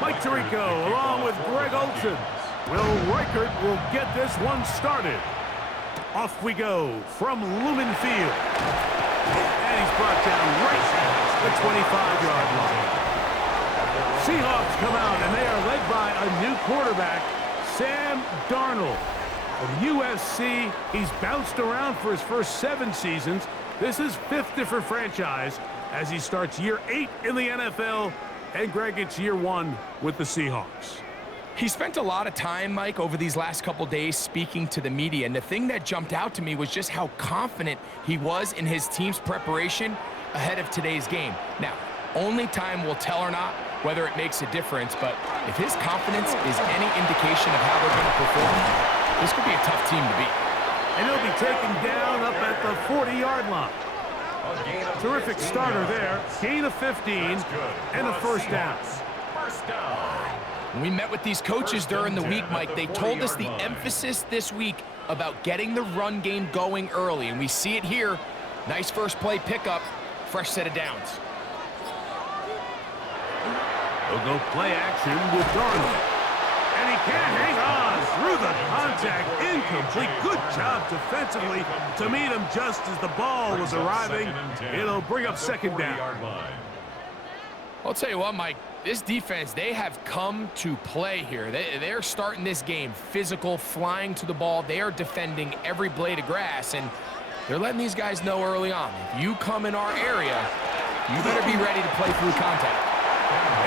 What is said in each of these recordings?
Mike Tirico along with Greg Olson. Will Reichert will get this one started. Off we go from Lumen Field. And he's brought down right at the 25-yard line. Seahawks come out, and they are led by a new quarterback, Sam Darnold. From USC, he's bounced around for his first 7 seasons. This is 5th different franchise as he starts year 8 in the NFL. And Greg, it's year 1 with the Seahawks. He spent a lot of time, Mike, over these last couple days speaking to the media, and the thing that jumped out to me was just how confident he was in his team's preparation ahead of today's game. Now, only time will tell or not whether it makes a difference, but if his confidence is any indication of how they're going to perform, this could be a tough team to beat. And he'll be taken down up at the 40-yard line. Terrific starter there. Gain of 15 and a first down. When we met with these coaches during the week, Mike, they told us the emphasis this week about getting the run game going early, and we see it here. Nice first play pickup, fresh set of downs. They'll go play action with Darnold. And he can't hang on through the contact. Incomplete. Good job defensively to meet him just as the ball was arriving. It'll bring up second down. I'll tell you what, Mike, this defense, they have come to play here. They're starting this game physical, flying to the ball. They are defending every blade of grass, and they're letting these guys know early on, if you come in our area, you better be ready to play through contact.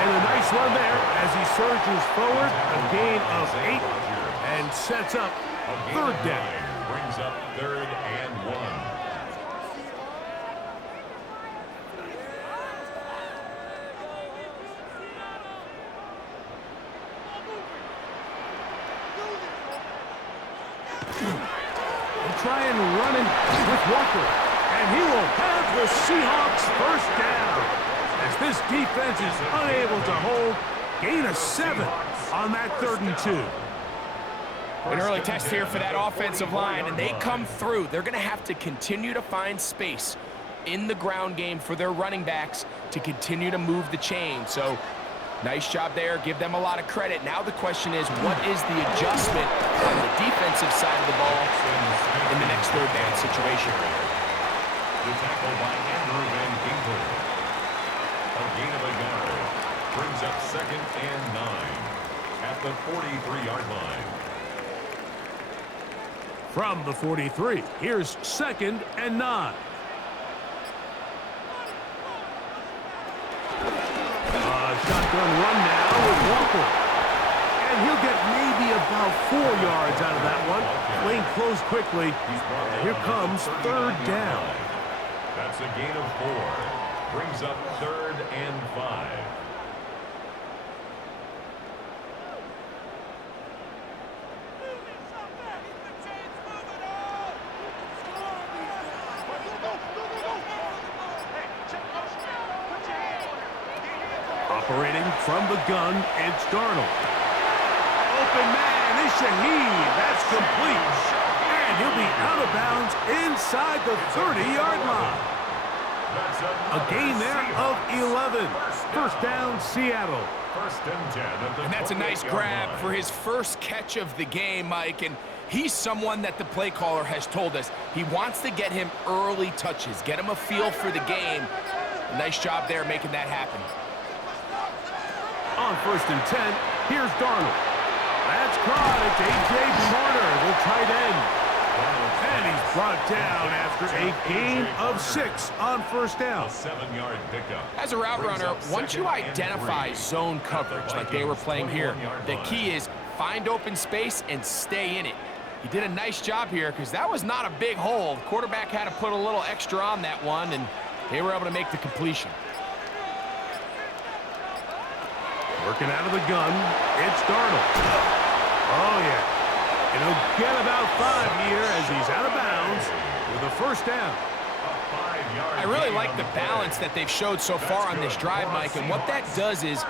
And a nice run there as he surges forward, a gain of 8, and sets up third down. Brings up 3rd and 1. Try and run in with Walker, and he will have the Seahawks first down as this defense is unable to hold. Gain of 7 on that 3rd and 2. An early test here for that offensive line, and they come through. They're going to have to continue to find space in the ground game for their running backs to continue to move the chain. So nice job there. Give them a lot of credit. Now the question is, what is the adjustment on the defensive side of the ball in the next 3rd down situation? The tackle by Andrew Van Ginkel. A gain of a yard. Brings up 2nd and 9 at the 43-yard line. From the 43, here's 2nd and 9. Shotgun run now with Walker. And he'll get maybe about 4 yards out of that one. Lane closed quickly. And here comes 3rd down. That's a gain of 4. Brings up 3rd and 5. Operating from the gun, it's Darnold. Open man is Shaheed. That's complete. And he'll be out of bounds inside the 30-yard line. A gain there of 11. First down, Seattle. 1st and 10 at the And that's a nice grab line. for his first catch of the game, Mike. And he's someone that the play caller has told us he wants to get him early touches, get him a feel for the game. A nice job there making that happen. On 1st and 10, here's Darnold. That's caught. It's A.J. Carter, the tight end. And he's brought down after a gain of 6 on 1st down. A 7-yard pickup. As a route runner, once you identify zone coverage like they were playing here, the key is find open space and stay in it. He did a nice job here because that was not a big hole. The quarterback had to put a little extra on that one, and they were able to make the completion. Working out of the gun, it's Darnold. Oh, yeah. And he'll get about 5 here as he's out of bounds with a first down. I really like the balance that they've showed so far on this drive, Mike, and what that does is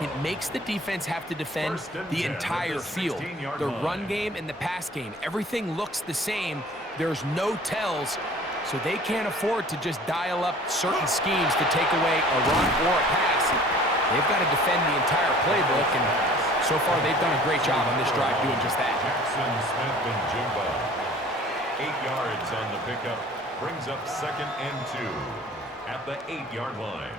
it makes the defense have to defend the entire field. The run game and the pass game, everything looks the same. There's no tells, so they can't afford to just dial up certain schemes to take away a run or a pass. they've got to defend the entire playbook, and so far they've done a great job on this drive doing just that. Jackson Smith and Jigba. 8 yards on the pickup. Brings up 2nd and 2 at the 8-yard line.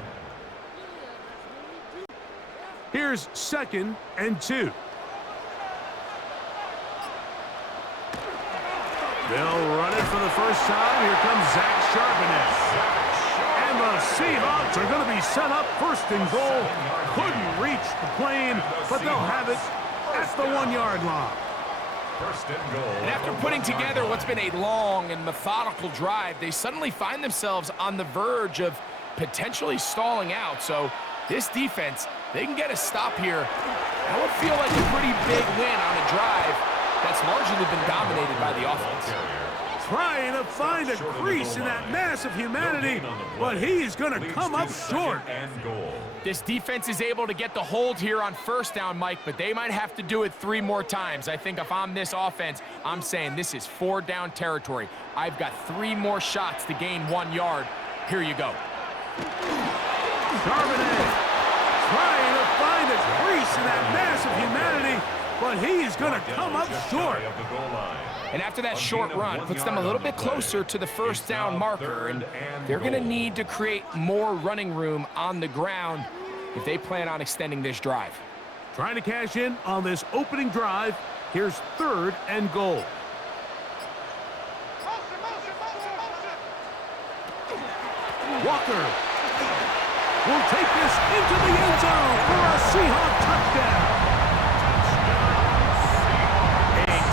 Here's 2nd and 2. They'll run it for the first time. Here comes Zach Charbonnet. And the Seahawks are going to be set up 1st and goal. Couldn't reach the plane, but they'll have it at the 1-yard line. 1st and goal. And after putting together what's been a long and methodical drive, they suddenly find themselves on the verge of potentially stalling out. So this defense, they can get a stop here. That would feel like a pretty big win on a drive that's largely been dominated by the offense. Trying to find a crease in that mass of humanity, but he's going to come up short. This defense is able to get the hold here on 1st down, Mike, but they might have to do it 3 more times. I think if I'm this offense, I'm saying this is 4-down territory. I've got 3 more shots to gain 1 yard. Here you go. Charbonnet trying to find a crease in that mass of humanity, but he's going to come up short. And after that short run, puts them a little bit closer to the 1st down marker, and they're going to need to create more running room on the ground if they plan on extending this drive. Trying to cash in on this opening drive. Here's 3rd and goal. Walker will take this into the end zone for a Seahawks touchdown.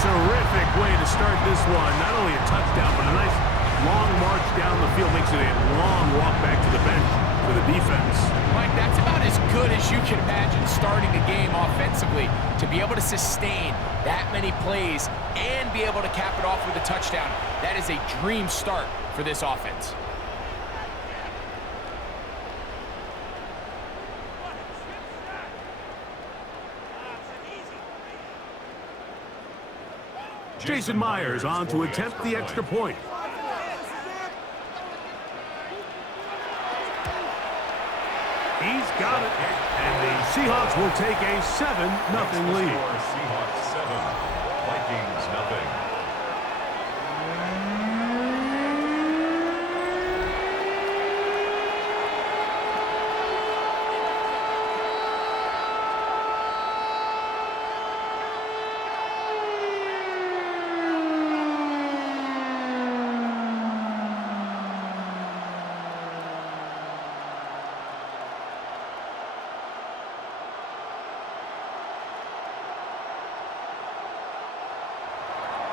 Terrific way to start this one. Not only a touchdown, but a nice long march down the field. Makes it a long walk back to the bench for the defense. Mike, that's about as good as you can imagine starting a game offensively. To be able to sustain that many plays and be able to cap it off with a touchdown, that is a dream start for this offense. Jason Myers on to attempt the extra point. He's got it. And the Seahawks will take a 7-0 lead. Seahawks 7, Vikings 0.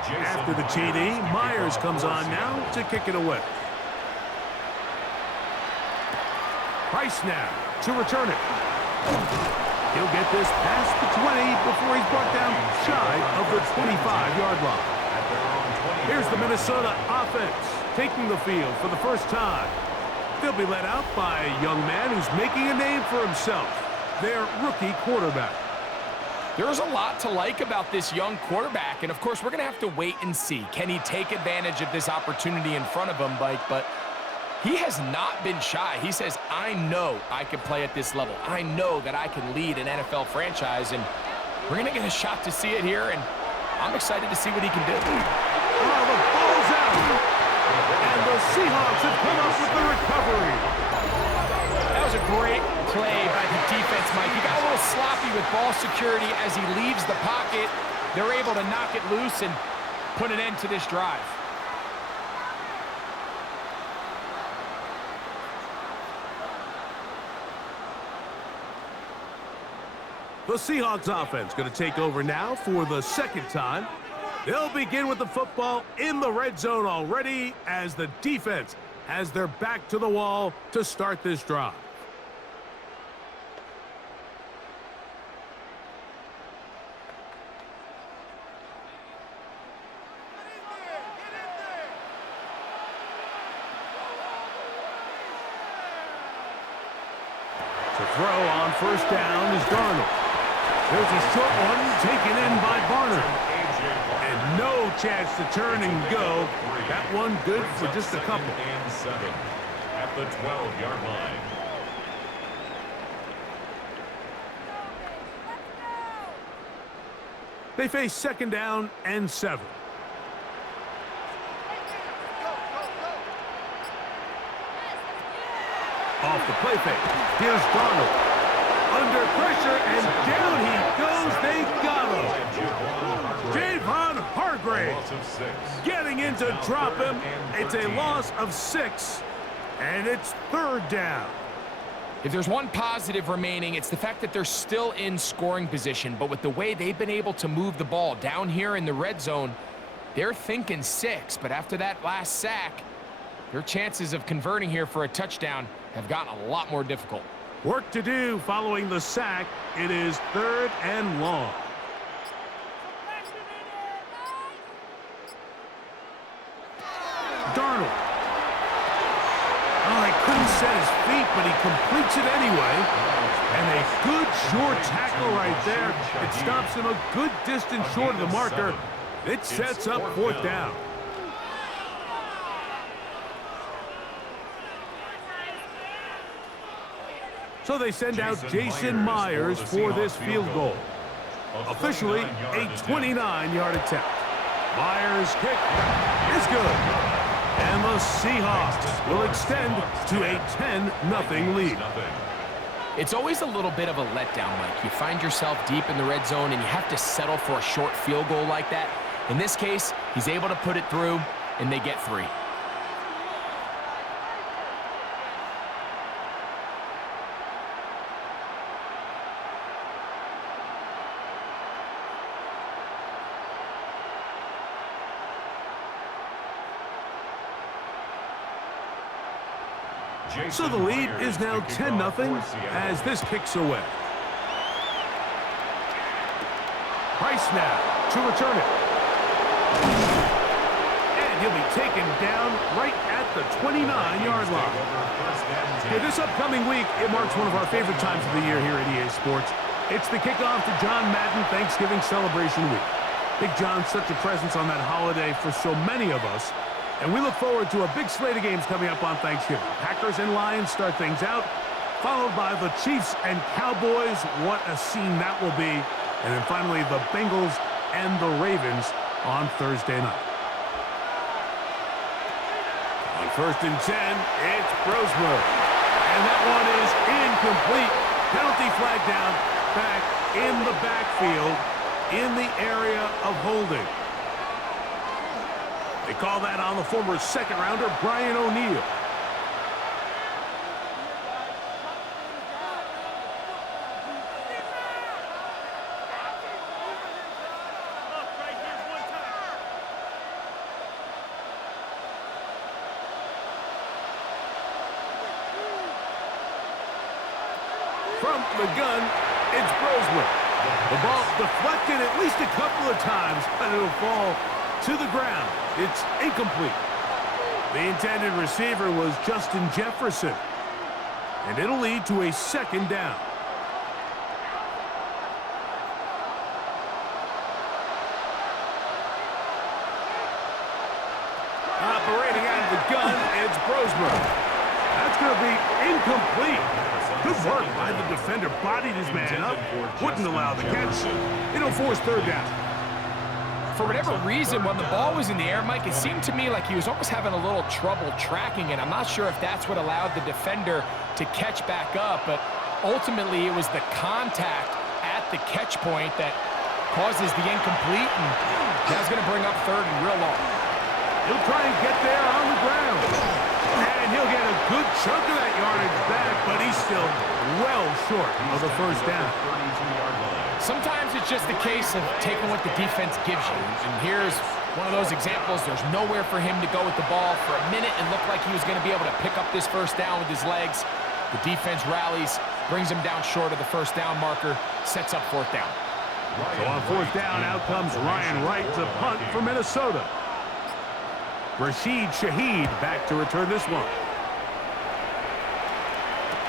After the TD, Myers comes on now to kick it away. Price now to return it. He'll get this past the 20 before he's brought down shy of the 25-yard line. Here's the Minnesota offense taking the field for the first time. They'll be led out by a young man who's making a name for himself, their rookie quarterback. There's a lot to like about this young quarterback, and of course, we're going to have to wait and see. Can he take advantage of this opportunity in front of him, Mike? But he has not been shy. He says, I know I can play at this level. I know that I can lead an NFL franchise, and we're going to get a shot to see it here, and I'm excited to see what he can do. Oh, the ball's out, and the Seahawks have come up with the recovery. That was a great play by the defense, Mike. He got a little sloppy with ball security as he leaves the pocket. They're able to knock it loose and put an end to this drive. The Seahawks offense going to take over now for the second time. They'll begin with the football in the red zone already as the defense has their back to the wall to start this drive. To throw on first down is Darnold. There's a short one taken in by Barner. And no chance to turn and go. That one good for just a couple. And 7 at the 12-yard line. They face 2nd down and 7. Off the play fake. Here's Darnold. Under pressure, and down he goes. They got him. Javon Hargrave getting in to drop him. It's a loss of 6, and it's 3rd down. If there's one positive remaining, it's the fact that they're still in scoring position. But with the way they've been able to move the ball down here in the red zone, they're thinking 6. But after that last sack, their chances of converting here for a touchdown have gotten a lot more difficult. Work to do following the sack. It is 3rd and long. Darnold. Oh, he couldn't set his feet, but he completes it anyway. And a good short tackle right there. It stops him a good distance short of the marker. It sets up 4th down. So they send out Jason Myers for this field goal. Officially a 29-yard attempt. Myers' kick is good. And the Seahawks will extend to a 10-0 lead. It's always a little bit of a letdown, Mike. You find yourself deep in the red zone and you have to settle for a short field goal like that. In this case, he's able to put it through, and they get 3. So the lead is now 10-0 as this kicks away. Price now to return it. And he'll be taken down right at the 29-yard line. Hey, this upcoming week, it marks one of our favorite times of the year here at EA Sports. It's the kickoff to John Madden Thanksgiving Celebration Week. Big John's such a presence on that holiday for so many of us. And we look forward to a big slate of games coming up on Thanksgiving. Packers and Lions start things out, followed by the Chiefs and Cowboys. What a scene that will be. And then finally, the Bengals and the Ravens on Thursday night. On 1st and 10, it's Brosmer. And that one is incomplete. Penalty flag down, back in the backfield, in the area of holding. They call that on the former 2nd-rounder, Brian O'Neill. From the gun, it's Brosmer. The ball deflected at least a couple of times, but it'll fall to the ground. It's incomplete. The intended receiver was Justin Jefferson. And it'll lead to a 2nd down. Operating out of the gun, it's Brosmer. That's going to be incomplete. Good work by the defender. Bodied his man up. Wouldn't allow the catch. It'll force 3rd down. For whatever reason, when the ball was in the air, Mike, it seemed to me like he was almost having a little trouble tracking it. I'm not sure if that's what allowed the defender to catch back up, but ultimately it was the contact at the catch point that causes the incomplete, and that's going to bring up 3rd and real long. He'll try and get there on the ground. And he'll get a good chunk of that yardage back, but he's still well short of the 1st down. Sometimes it's just the case of taking what the defense gives you. And here's one of those examples. There's nowhere for him to go with the ball. For a minute, it looked like he was going to be able to pick up this 1st down with his legs. The defense rallies, brings him down short of the 1st down marker, sets up 4th down. So on 4th down, out comes Ryan Wright to punt for Minnesota. Rashid Shaheed back to return this one.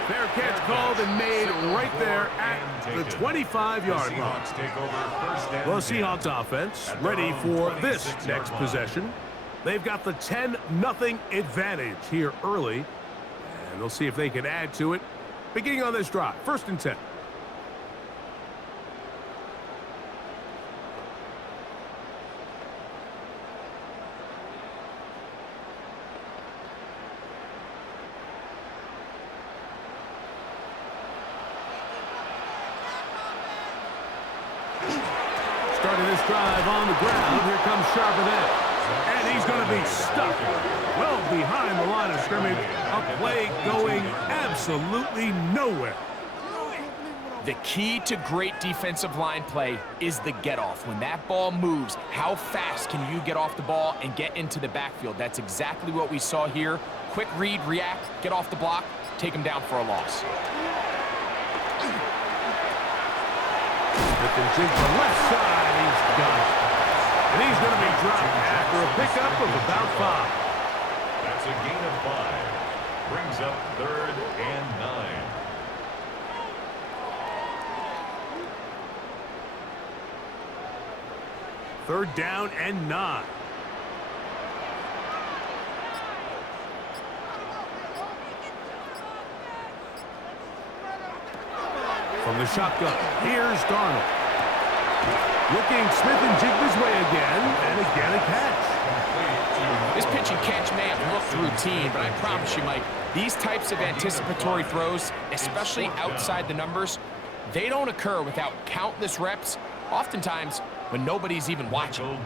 Fair catch called and made right there at the 25-yard line. The Seahawks offense ready for this next possession. They've got the 10-0 advantage here early, and they'll see if they can add to it. Beginning on this drive, 1st and 10. starting this drive on the ground. Here comes Charbonnet. And he's going to be stuck well behind the line of scrimmage. A play going absolutely nowhere. The key to great defensive line play is the get-off. When that ball moves, how fast can you get off the ball and get into the backfield? That's exactly what we saw here. Quick read, react, get off the block, take him down for a loss. Smith and Jig to the left side. He's got it. And he's going to be dropped after a pickup of about 5. That's a gain of 5. Brings up 3rd and 9. Third down and 9. From the shotgun, here's Darnold. Looking, Smith and Jig his way again, and again a catch. This pitch and catch may have looked routine, but I promise you, Mike, these types of anticipatory throws, especially outside the numbers, they don't occur without countless reps, oftentimes when nobody's even watching.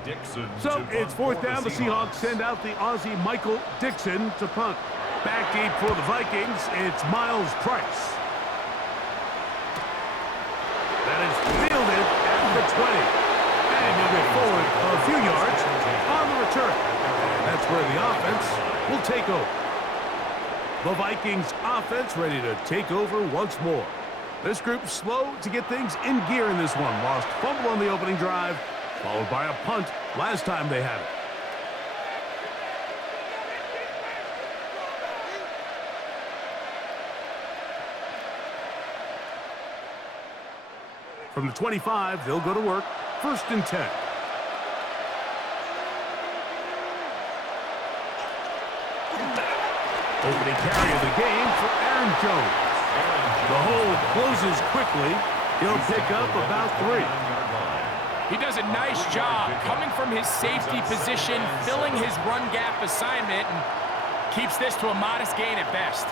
So it's 4th down. The Seahawks send out the Aussie Michael Dixon to punt. Back deep for the Vikings, it's Miles Price. That is fielded at the 20. And he'll get forward a few yards on the return. That's where the offense will take over. The Vikings offense ready to take over once more. This group slow to get things in gear in this one. Lost fumble on the opening drive, followed by a punt last time they had it. From the 25, they'll go to work. 1st and 10. Opening carry of the game for Aaron Jones. The hole closes quickly. He'll pick up about 3. He does a nice job coming from his safety position, filling his run gap assignment, and keeps this to a modest gain at best.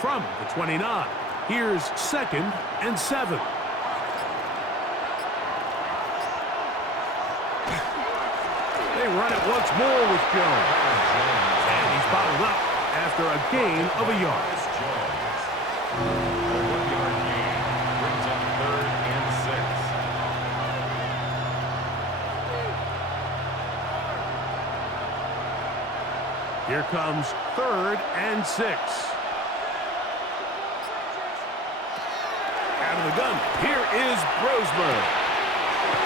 From the 29, here's 2nd and 7. They run it once more with Jones. And he's bottled up after a gain of a yard. A 1-yard gain brings up 3rd and 6. Here comes 3rd and 6. Out of the gun, here is Brosmer.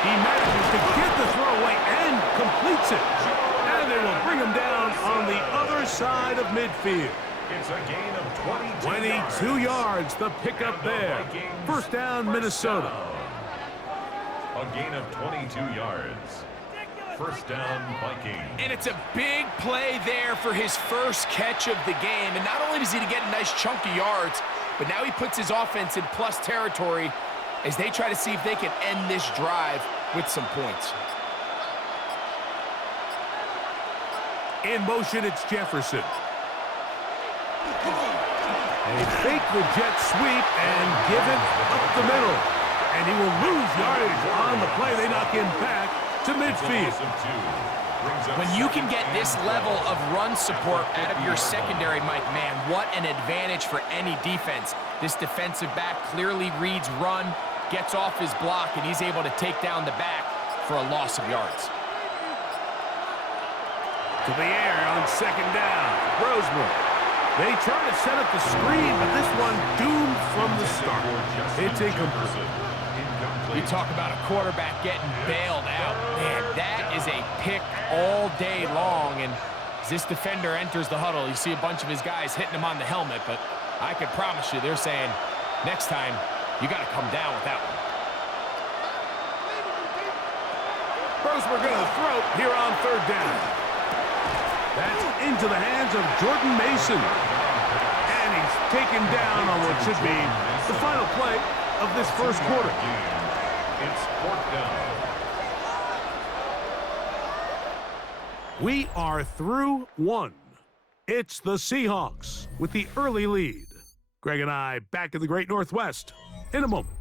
He manages to get the throw away and completes it. And they will bring him down on the other side of midfield. It's a gain of 22 22 yards, the pickup there. 1st down, Minnesota. A gain of 22 yards. 1st down, Vikings. And it's a big play there for his first catch of the game. And not only does he get a nice chunk of yards, but now he puts his offense in plus territory as they try to see if they can end this drive with some points. In motion, it's Jefferson. They fake the jet sweep and give it up the middle. And he will lose yardage on the play. They knock him back to midfield. When you can get this level of run support out of your secondary, Mike, man, what an advantage for any defense. This defensive back clearly reads run, gets off his block, and he's able to take down the back for a loss of yards. To the air on 2nd down. Roseman. They try to set up the screen, but this one doomed from the start. It's incomplete. You talk about a quarterback getting bailed out. Man, that is a pick all day long. And as this defender enters the huddle, you see a bunch of his guys hitting him on the helmet. But I can promise you, they're saying, next time, you got to come down with that one. First, we're going to throw here on 3rd down. That's into the hands of Jordan Mason. And he's taken down on what should be the final play of this first quarter. It's 4th down. We are through 1. It's the Seahawks with the early lead. Greg and I back in the Great Northwest in a moment.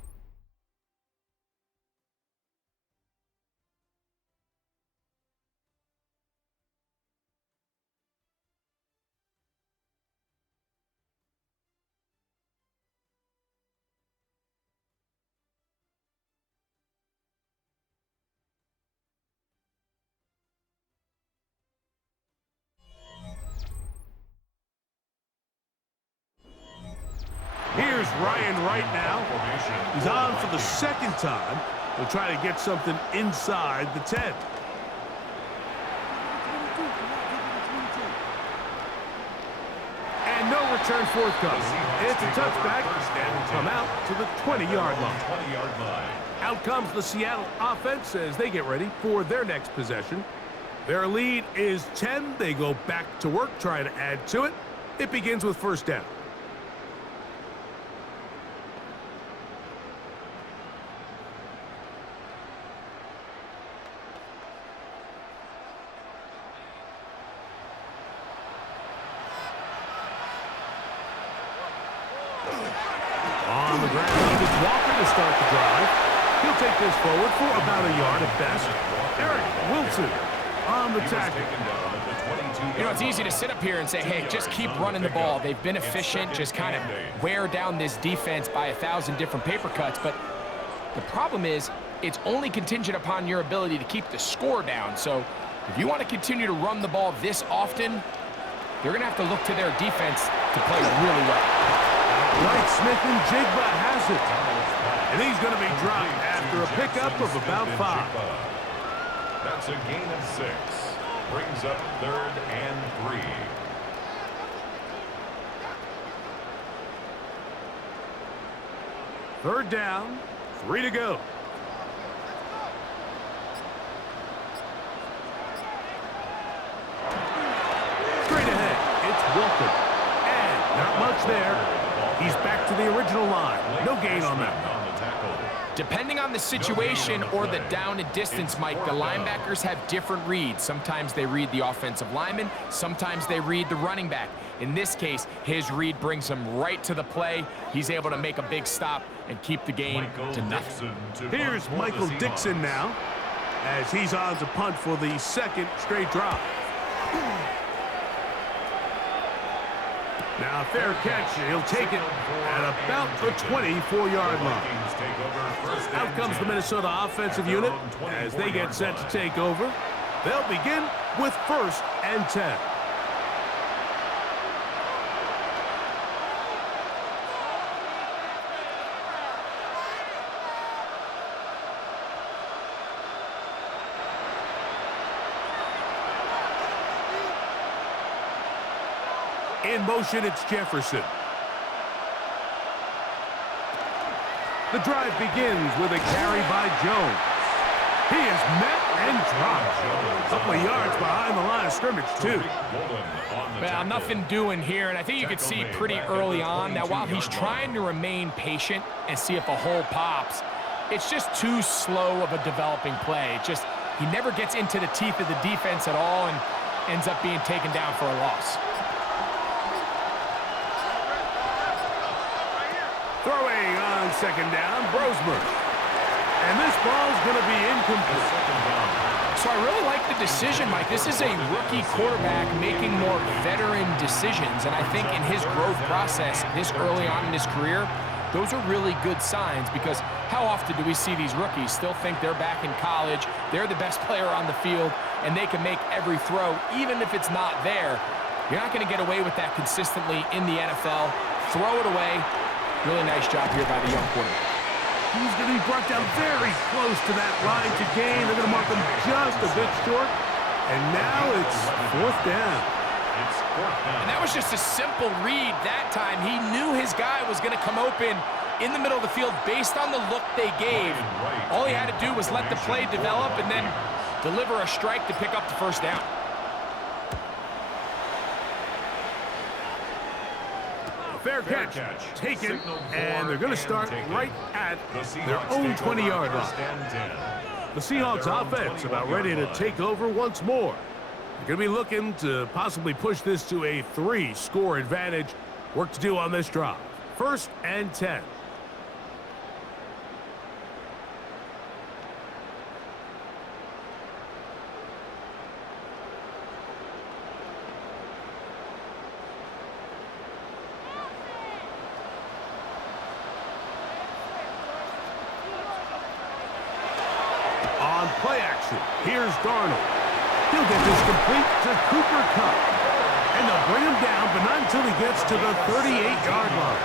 Ryan right now. He's on for the second time. He'll try to get something inside the 10. And no return forthcoming. It's a touchback, and will come out to the 20-yard line. Out comes the Seattle offense as they get ready for their next possession. Their lead is 10. They go back to work, trying to add to it. It begins with first down. On the ground, it's Walker to start the drive. He'll take this forward for about a yard at best. Eric Wilson on the tackle. You know, it's easy to sit up here and say, hey, just keep running the ball. They've been efficient, just kind of wear down this defense by 1,000 different paper cuts. But the problem is, it's only contingent upon your ability to keep the score down. So if you want to continue to run the ball this often, they're going to have to look to their defense to play really well. Right, Smith and Jigba has it. And he's going to be dropped after a pickup of about 5. That's a gain of 6. Brings up 3rd and 3. Third down, 3 to go. Straight ahead, it's Wilson. And not much there. He's back to the original line. No gain on that. Depending on the situation or the down and distance, Mike, the linebackers have different reads. Sometimes they read the offensive lineman. Sometimes they read the running back. In this case, his read brings him right to the play. He's able to make a big stop and keep the game to nothing. Here's Michael Dixon now, as he's on to punt for the second straight drive. Now, fair catch. He'll take it at about the 24-yard line. Out comes the Minnesota offensive unit as they get set to take over. They'll begin with 1st and 10. In motion, it's Jefferson. The drive begins with a carry by Jones. He is met and dropped. A couple of yards behind the line of scrimmage, too. Well, nothing doing here, and I think you could see pretty early on that while he's trying to remain patient and see if a hole pops, it's just too slow of a developing play. He never gets into the teeth of the defense at all and ends up being taken down for a loss. Throwing on second down, Brosmer. And this ball's going to be incomplete. So I really like the decision, Mike. This is a rookie quarterback making more veteran decisions, and I think in his growth process this early on in his career, those are really good signs, because how often do we see these rookies still think they're back in college, they're the best player on the field, and they can make every throw, even if it's not there. You're not going to get away with that consistently in the NFL. Throw it away. Really nice job here by the young quarterback. He's going to be brought down very close to that line to gain. They're going to mark him just a bit short. And now it's 4th down. And that was just a simple read that time. He knew his guy was going to come open in the middle of the field based on the look they gave. All he had to do was let the play develop and then deliver a strike to pick up the 1st down. Fair catch, taken, and they're going to start right at their own 20-yard line. The Seahawks offense about ready to take over once more. They're going to be looking to possibly push this to a 3-score advantage. Work to do on this drive. 1st and 10. Play action. Here's Darnold. He'll get this complete to Cooper Kupp. And they'll bring him down, but not until he gets to the 38-yard line.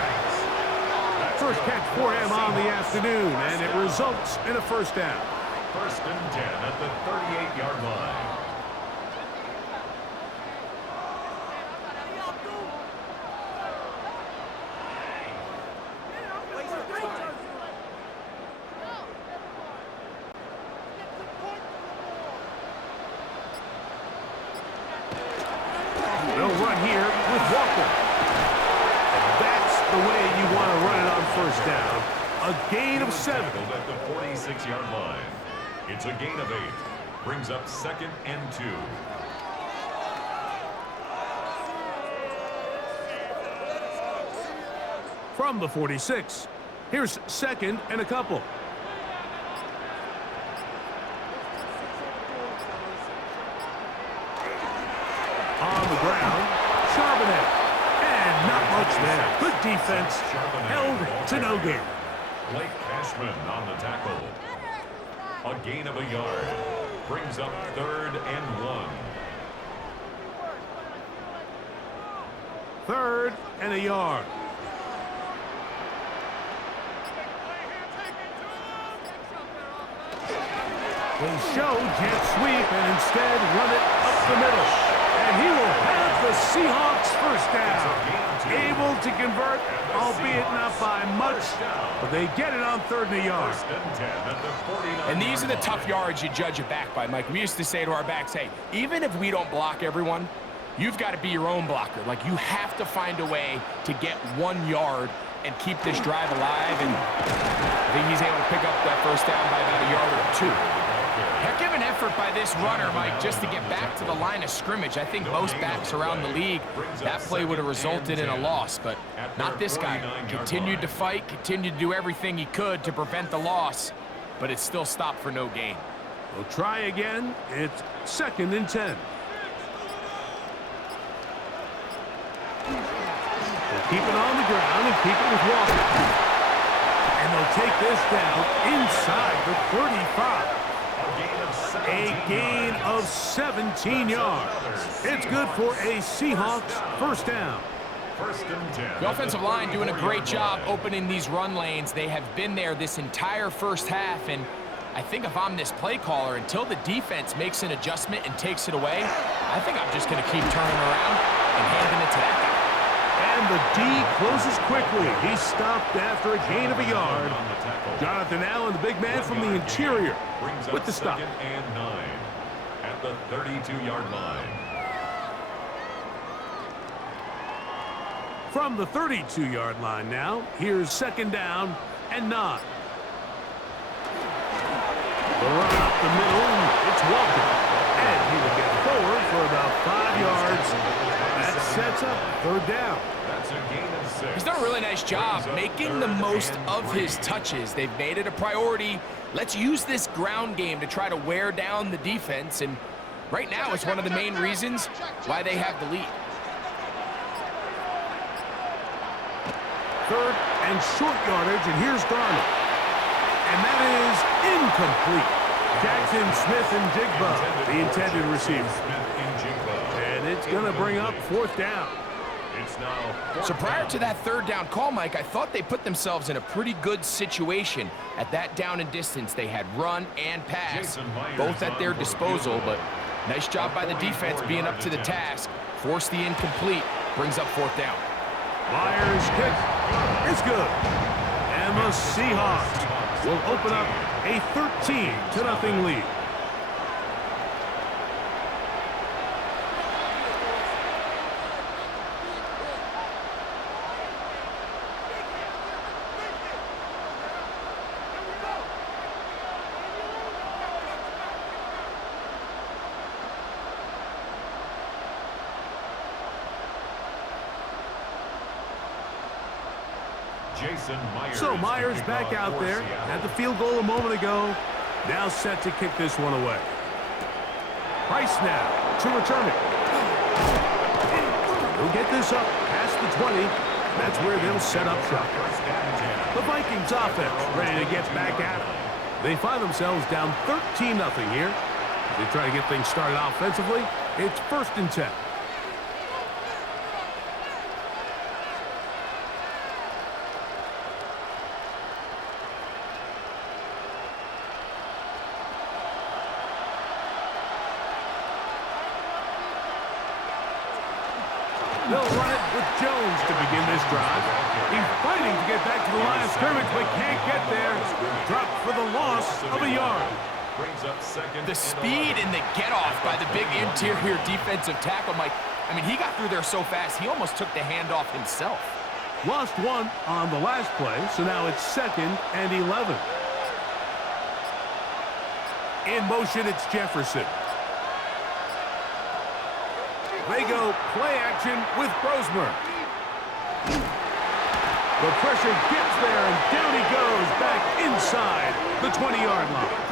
First catch for him on the afternoon, and it results in a first down. First and 10 at the 38-yard line. They'll run here with Walker. That's the way you want to run it on first down. A gain of 7. At the 46-yard line. It's a gain of 8. Brings up second and 2. From the 46. Here's second and a couple. On the ground, Charbonnet. And not much there. Good defense. Held to no gain. Blake Cashman on the tackle. A gain of a yard. Brings up third and 1. Third and a yard. They show jet sweep and instead run it up the middle. And he will have the Seahawks first down. Able to convert, albeit not by much, but they get it on third and a yard. And these are the tough yards you judge a back by, Mike. We used to say to our backs, hey, even if we don't block everyone, you've got to be your own blocker. Like, you have to find a way to get 1 yard and keep this drive alive. And I think he's able to pick up that first down by about a yard or 2. Heck of an effort by this runner, Mike, just to get back to the line of scrimmage. I think most backs around the league, that play would have resulted in a loss, but not this guy. Continued to fight, continued to do everything he could to prevent the loss, but it still stopped for no gain. We'll try again. It's second and 10. They'll keep it on the ground and keep it with Walker. And they'll take this down inside the 35. A gain of 17 yards. It's good for a Seahawks first down. First and 10. The offensive line doing a great job opening these run lanes. They have been there this entire first half, and I think if I'm this play caller, until the defense makes an adjustment and takes it away, I think I'm just going to keep turning around and handing it to that guy. And the D closes quickly. He's stopped after a gain of a yard. Jonathan Allen, the big man from the interior, with the stop. Second and 9 at the 32-yard line. From the 32-yard line now, here's second down and 9. The run up the middle, it's Walker. And he will get forward for about 5 yards. That sets up third down. That's a gain of 6. He's done a really nice job making the most of his touches. They've made it a priority. Let's use this ground game to try to wear down the defense, and right now it's one of the main reasons why they have the lead. Third and short yardage, and here's Garner. And that is incomplete. Jackson Smith and Jigba, the intended receiver. And it's going to bring up fourth down. So prior to that third down call, Mike, I thought they put themselves in a pretty good situation at that down and distance. They had run and pass, both at their disposal, but nice job by the defense being up to the task. Forced the incomplete, brings up fourth down. Myers' kick is good. And the Seahawks will open up a 13-0 lead. So Myers back out there, had the field goal a moment ago, now set to kick this one away. Price now to return it. He'll get this up past the 20. That's where they'll set up shop. The Vikings offense ready to get back at it. They find themselves down 13-0 here. As they try to get things started offensively, it's first and 10. They'll run it with Jones to begin this drive. He's fighting to get back to the line of scrimmage, but can't get there. Dropped for the loss of a yard. The speed and the get-off by the big interior defensive tackle, Mike. I mean, he got through there so fast, he almost took the handoff himself. Lost one on the last play, so now it's 2nd and 11. In motion, it's Jefferson. They go play action with Brosmer. The pressure gets there, and down he goes back inside the 20-yard line.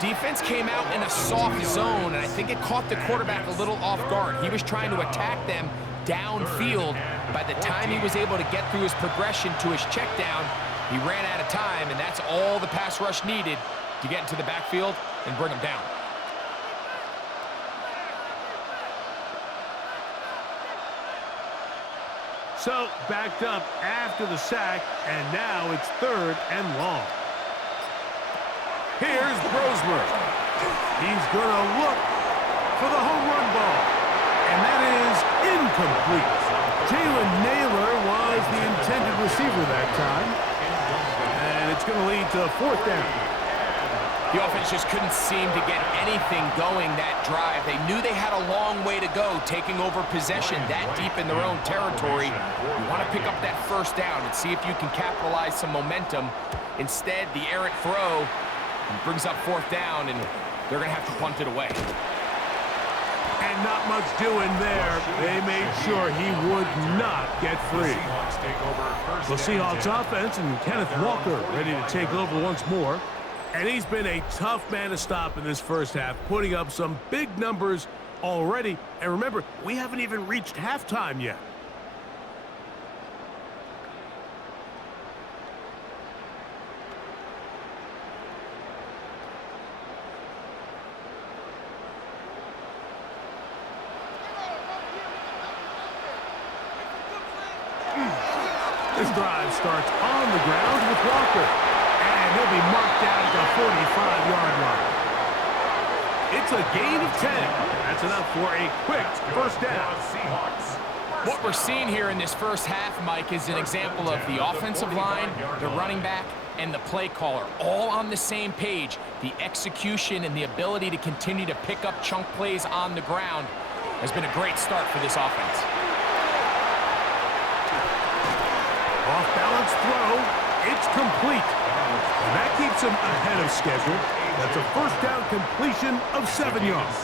Defense came out in a soft zone, and I think it caught the quarterback a little off guard. He was trying to attack them downfield. By the time he was able to get through his progression to his check down, he ran out of time, and that's all the pass rush needed to get into the backfield and bring him down. So, backed up after the sack, and now it's 3rd and long. Here's Brosmer. He's going to look for the home run ball, and that is incomplete. Jalen Naylor was the intended receiver that time, and it's going to lead to 4th down. The offense just couldn't seem to get anything going that drive. They knew they had a long way to go, taking over possession that deep in their own territory. You want to pick up that 1st down and see if you can capitalize some momentum. Instead, the errant throw brings up 4th down, and they're going to have to punt it away. And not much doing there. They made sure he would not get free. The Seahawks offense and Kenneth Walker ready to take over once more. And he's been a tough man to stop in this first half, putting up some big numbers already. And remember, we haven't even reached halftime yet. This drive starts on the ground with Walker. And he'll be marked down at the 45-yard line. It's a gain of 10. That's enough for a quick 1st down. What we're seeing here in this first half, Mike, is an example of the offensive line, the running back, and the play caller all on the same page. The execution and the ability to continue to pick up chunk plays on the ground has been a great start for this offense. Off-balance throw. It's complete. And that keeps him ahead of schedule. That's a 1st down completion of 7 yards.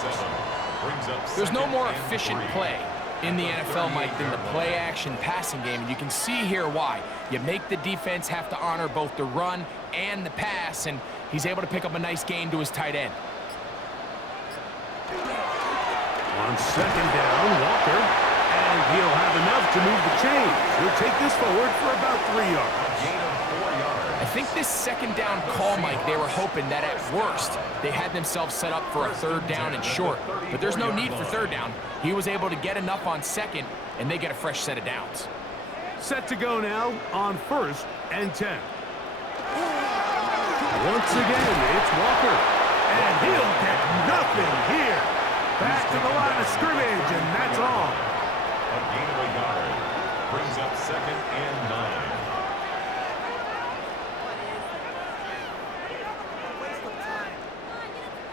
There's no more efficient play in the NFL, Mike, than the play-action passing game. And you can see here why. You make the defense have to honor both the run and the pass, and he's able to pick up a nice gain to his tight end. On 2nd down, Walker. And he'll have enough to move the chains. He'll take this forward for about 3 yards. I think this 2nd down call, Mike, they were hoping that at worst they had themselves set up for a 3rd down and short. But there's no need for 3rd down. He was able to get enough on 2nd, and they get a fresh set of downs. Set to go now on 1st and 10. Once again, it's Walker. And he'll get nothing here. Back to the line of scrimmage, and that's all. A gain of a yard. Brings up 2nd and 9.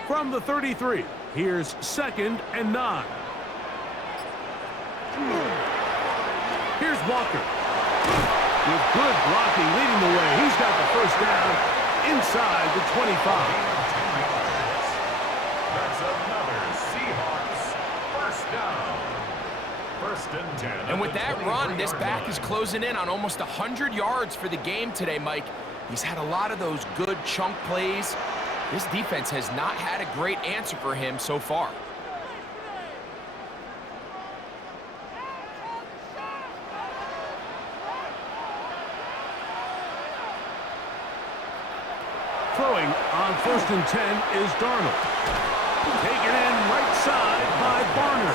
From the 33, here's 2nd and 9. Here's Walker. With good blocking leading the way, he's got the 1st down inside the 25. That's another Seahawks 1st down. 1st and 10. And with that run, this back is closing in on almost 100 yards for the game today, Mike. He's had a lot of those good chunk plays. This defense has not had a great answer for him so far. Throwing on 1st and 10 is Darnold. Taken in right side by Barner.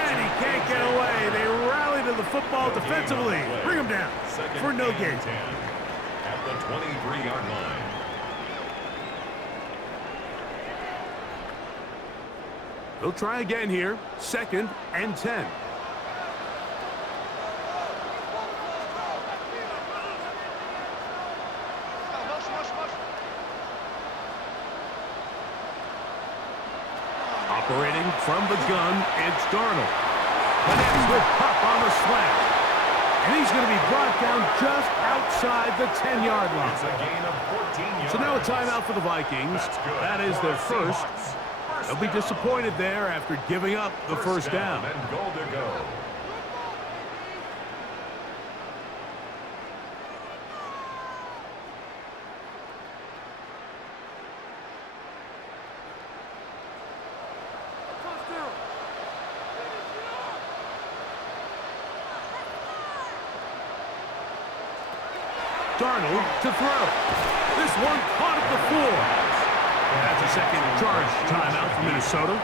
And he can't get away. They rally to the football defensively. Bring him down for no gain. At the 23-yard line. They'll try again here. 2nd and 10. From the gun, it's Darnold. Connects with Pup on the slant. And he's going to be brought down just outside the 10-yard line. It's a gain of 14 yards. So now a timeout for the Vikings. That is their first. They'll be disappointed there after giving up the first down. And goal to go. Darnold to throw. This one caught at the 4. That's a second charge timeout for Minnesota.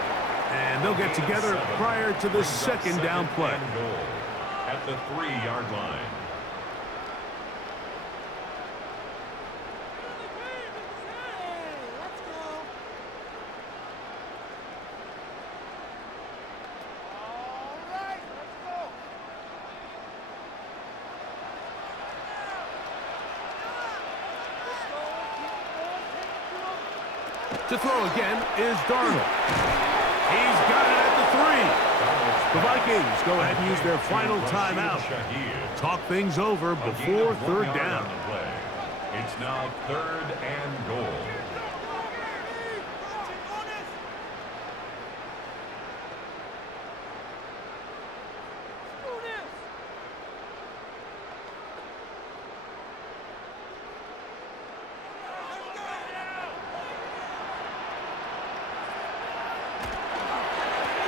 And they'll get together prior to the second down play. At the 3-yard line. To throw again is Darnold. He's got it at the 3. The Vikings go ahead and use their final timeout. Talk things over before third down. It's now 3rd and goal.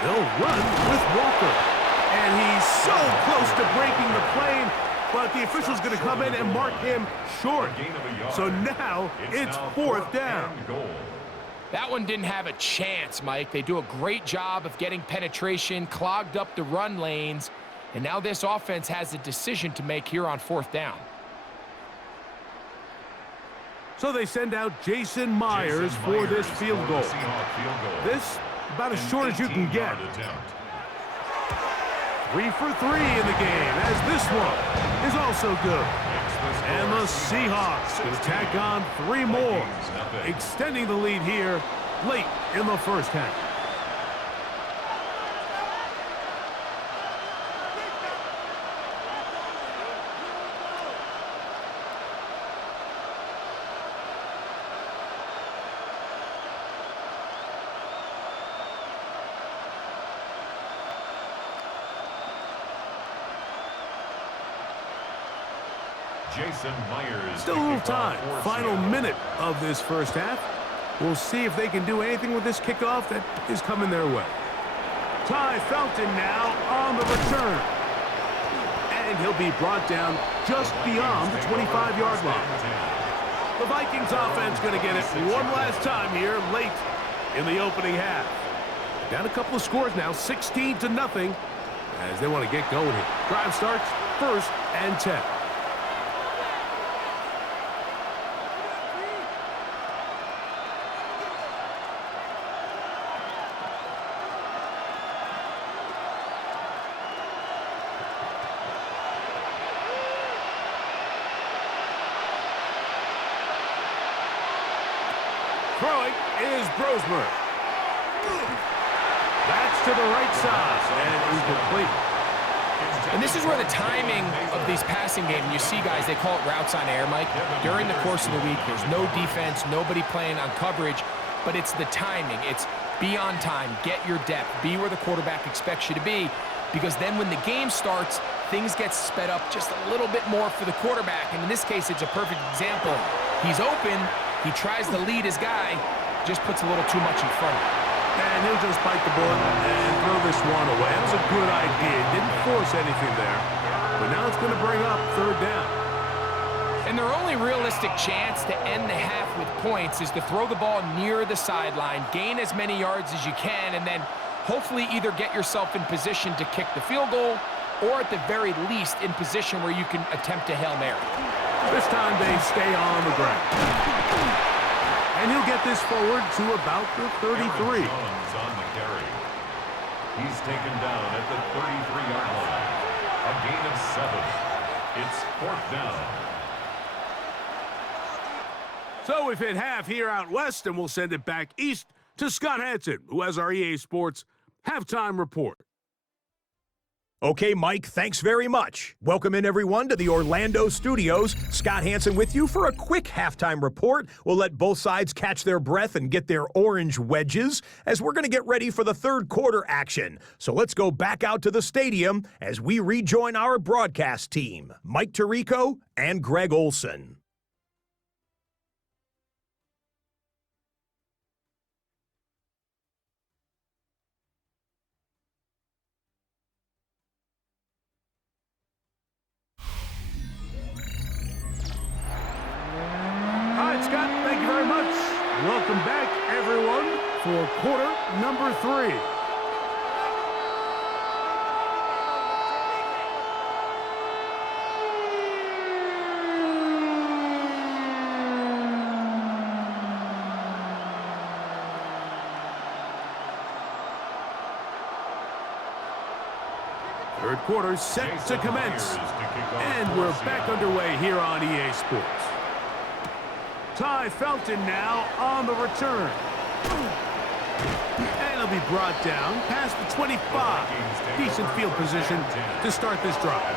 They'll run with Walker. And he's so close to breaking the plane, but the official's going to come in and mark him short. So now it's 4th down. That one didn't have a chance, Mike. They do a great job of getting penetration, clogged up the run lanes, and now this offense has a decision to make here on 4th down. So they send out Jason Myers for this field goal. This about as short as you can get. 3 for 3 in the game, as this one is also good. And the Seahawks can tack on 3 more, extending the lead here late in the first half. Jason Myers. Still a little time. Final minute of this first half. We'll see if they can do anything with this kickoff that is coming their way. Ty Felton now on the return. And he'll be brought down just beyond the 25-yard line. The Vikings offense going to get it one last time here late in the opening half. Down a couple of scores now, 16-0, as they want to get going here. Drive starts 1st and 10. Throwing is Brosmer. That's to the right side and incomplete. And this is where the timing of these passing games, you see guys, they call it routes on air, Mike. During the course of the week, there's no defense, nobody playing on coverage, but it's the timing. It's be on time, get your depth, be where the quarterback expects you to be, because then when the game starts, things get sped up just a little bit more for the quarterback. And in this case, it's a perfect example. He's open, he tries to lead his guy, just puts a little too much in front of him. And he'll just bite the bullet and throw this one away. That was a good idea. Didn't force anything there. But now it's going to bring up 3rd down. And their only realistic chance to end the half with points is to throw the ball near the sideline, gain as many yards as you can, and then hopefully either get yourself in position to kick the field goal or at the very least in position where you can attempt a Hail Mary. This time they stay on the ground. And he'll get this forward to about the 33. On the carry. He's taken down at the 33-yard line. A gain of 7. It's 4th down. So we've hit half here out west, and we'll send it back east to Scott Hanson, who has our EA Sports Halftime report. Okay, Mike, thanks very much. Welcome in, everyone, to the Orlando studios. Scott Hansen with you for a quick halftime report. We'll let both sides catch their breath and get their orange wedges as we're going to get ready for the third quarter action. So let's go back out to the stadium as we rejoin our broadcast team, Mike Tirico and Greg Olson. Scott, thank you very much. Welcome back, everyone, for quarter number 3. Third quarter set to commence. And we're back underway here on EA Sports. Ty Felton now on the return. And he'll be brought down past the 25. Decent field position to start this drive.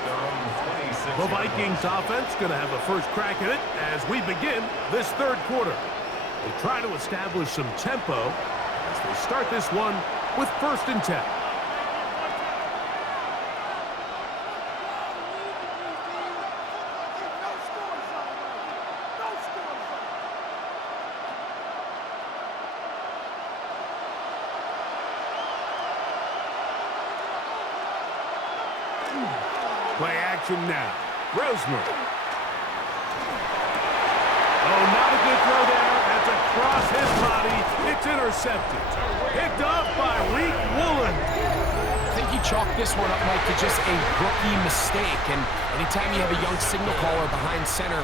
The Vikings offense going to have a first crack at it as we begin this third quarter. They try to establish some tempo as they start this one with 1st and 10. Play action now. Rosemary. Oh, not a good throw there. That's across his body. It's intercepted. Picked off by Reek Woolen. I think you chalk this one up, Mike, to just a rookie mistake. And anytime you have a young signal caller behind center,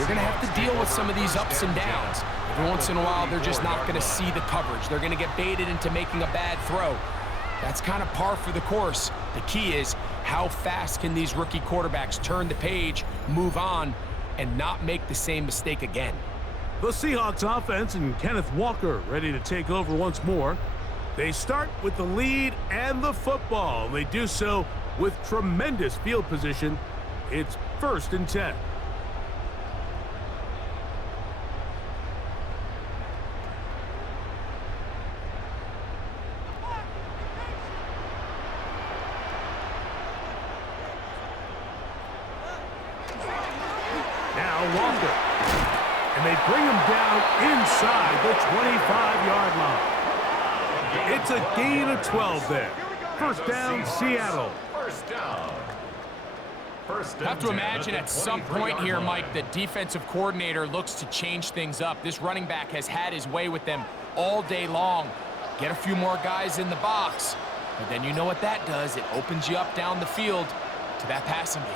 you're going to have to deal with some of these ups and downs. Every once in a while, they're just not going to see the coverage. They're going to get baited into making a bad throw. That's kind of par for the course. The key is how fast can these rookie quarterbacks turn the page, move on, and not make the same mistake again. The Seahawks offense and Kenneth Walker ready to take over once more. They start with the lead and the football. They do so with tremendous field position. It's 1st and 10. Walker. And they bring him down inside the 25-yard line. It's a gain of 12 there. 1st down, Seattle. I have to imagine at some point here, Mike, the defensive coordinator looks to change things up. This running back has had his way with them all day long. Get a few more guys in the box. But then you know what that does. It opens you up down the field to that passing game.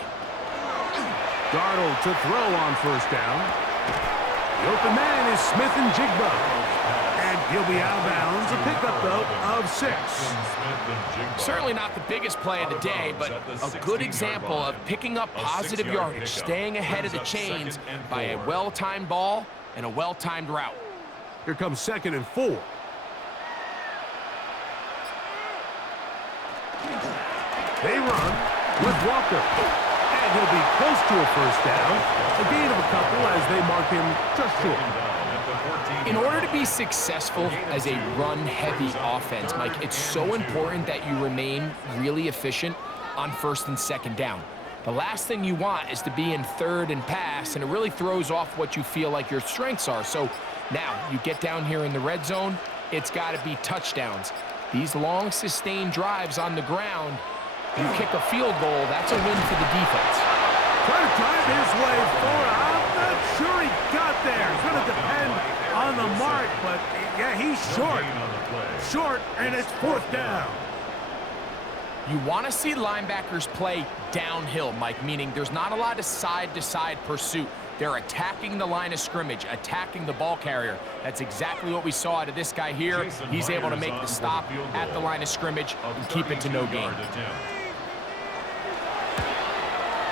Darnold to throw on 1st down. The open man is Smith and Jigba. And he'll be out of bounds. A pickup, though, of 6. Certainly not the biggest play of the day, but a good example of picking up positive yardage, staying ahead of the chains by a well-timed ball and a well-timed route. Here comes 2nd and 4. They run with Walker. And he'll be close to a 1st down. A gain of a couple as they mark him just short. In order to be successful as a run-heavy offense, Mike, it's so important that you remain really efficient on 1st and 2nd down. The last thing you want is to be in 3rd and pass, and it really throws off what you feel like your strengths are. So now you get down here in the red zone, it's got to be touchdowns. These long, sustained drives on the ground, you kick a field goal, that's a win for the defense. Trying to drive his way forward. I'm not sure he got there. It's going to depend on the mark, but yeah, he's short. Short, and it's 4th down. You want to see linebackers play downhill, Mike, meaning there's not a lot of side-to-side pursuit. They're attacking the line of scrimmage, attacking the ball carrier. That's exactly what we saw out of this guy here. He's able to make the stop at the line of scrimmage and keep it to no gain.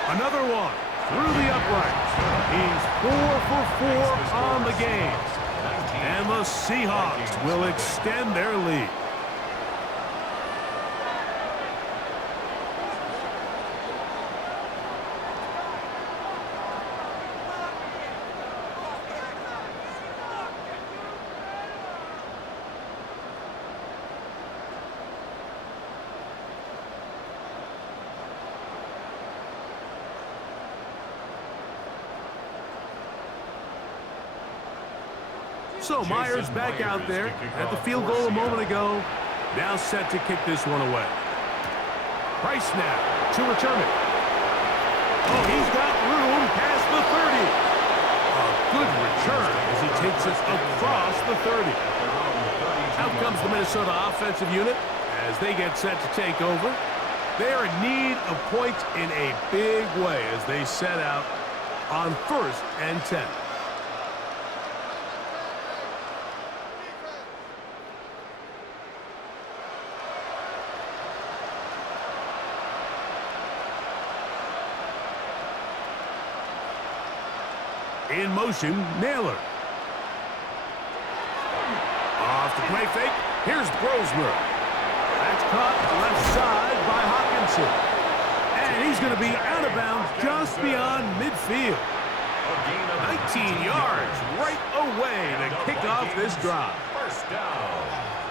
Another one through the uprights. He's 4 for 4 on the game. And the Seahawks will extend their lead. So Myers back out there at the field goal a moment ago. Now set to kick this one away. Price now to return it. Oh, he's got room past the 30. A good return as he takes it across the 30. Out comes the Minnesota offensive unit as they get set to take over. They're in need of points in a big way as they set out on 1st and 10. In motion, Naylor. Off the play fake. Here's Brosmer. That's caught left side by Hawkinson. And he's going to be out of bounds just beyond midfield. 19 yards right away to kick off this drive.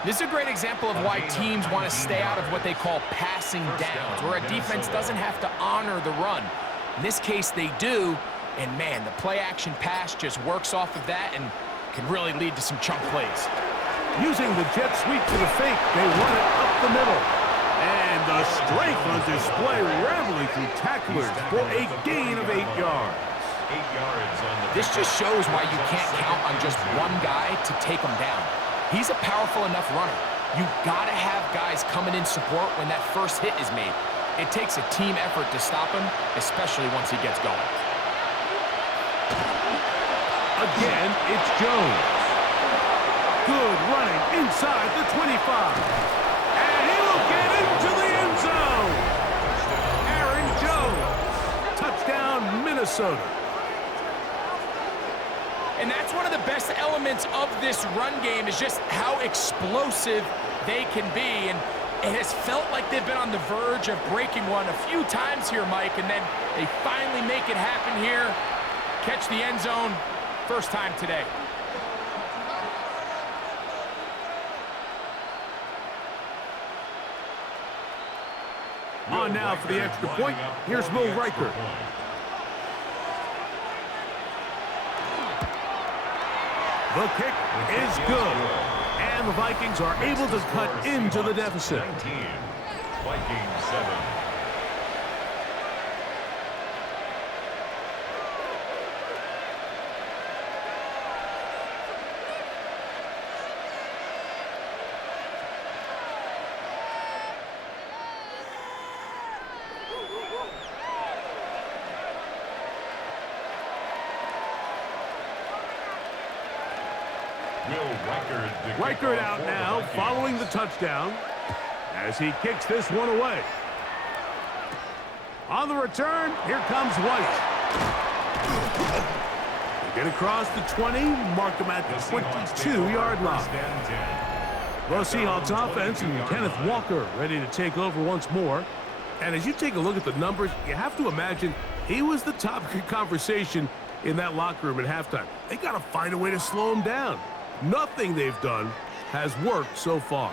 This is a great example of why teams want to stay out of what they call passing downs, where a defense doesn't have to honor the run. In this case, they do. And, man, the play-action pass just works off of that and can really lead to some chunk plays. Using the jet sweep to the fake, they run it up the middle. And the strength on display, rambling through tacklers for a gain of 8 yards. 8 yards on the... This just shows why you can't count on just one guy to take him down. He's a powerful enough runner. You've got to have guys coming in support when that first hit is made. It takes a team effort to stop him, especially once he gets going. Again, it's Jones. Good running inside the 25. And he will get into the end zone. Aaron Jones. Touchdown, Minnesota. And that's one of the best elements of this run game is just how explosive they can be. And it has felt like they've been on the verge of breaking one a few times here, Mike, and then they finally make it happen here. Catch the end zone. First time today. On now for the extra point. Here's Will Riker. The kick is good. And the Vikings are able to cut into the deficit. 19. Vikings 7. Reichert out now following the touchdown as he kicks this one away. On the return, here comes White. They get across the 20, mark them at the 22-yard line. The Seahawks offense and Kenneth Walker ready to take over once more. And as you take a look at the numbers, you have to imagine he was the topic of conversation in that locker room at halftime. They got to find a way to slow him down. Nothing they've done has worked so far.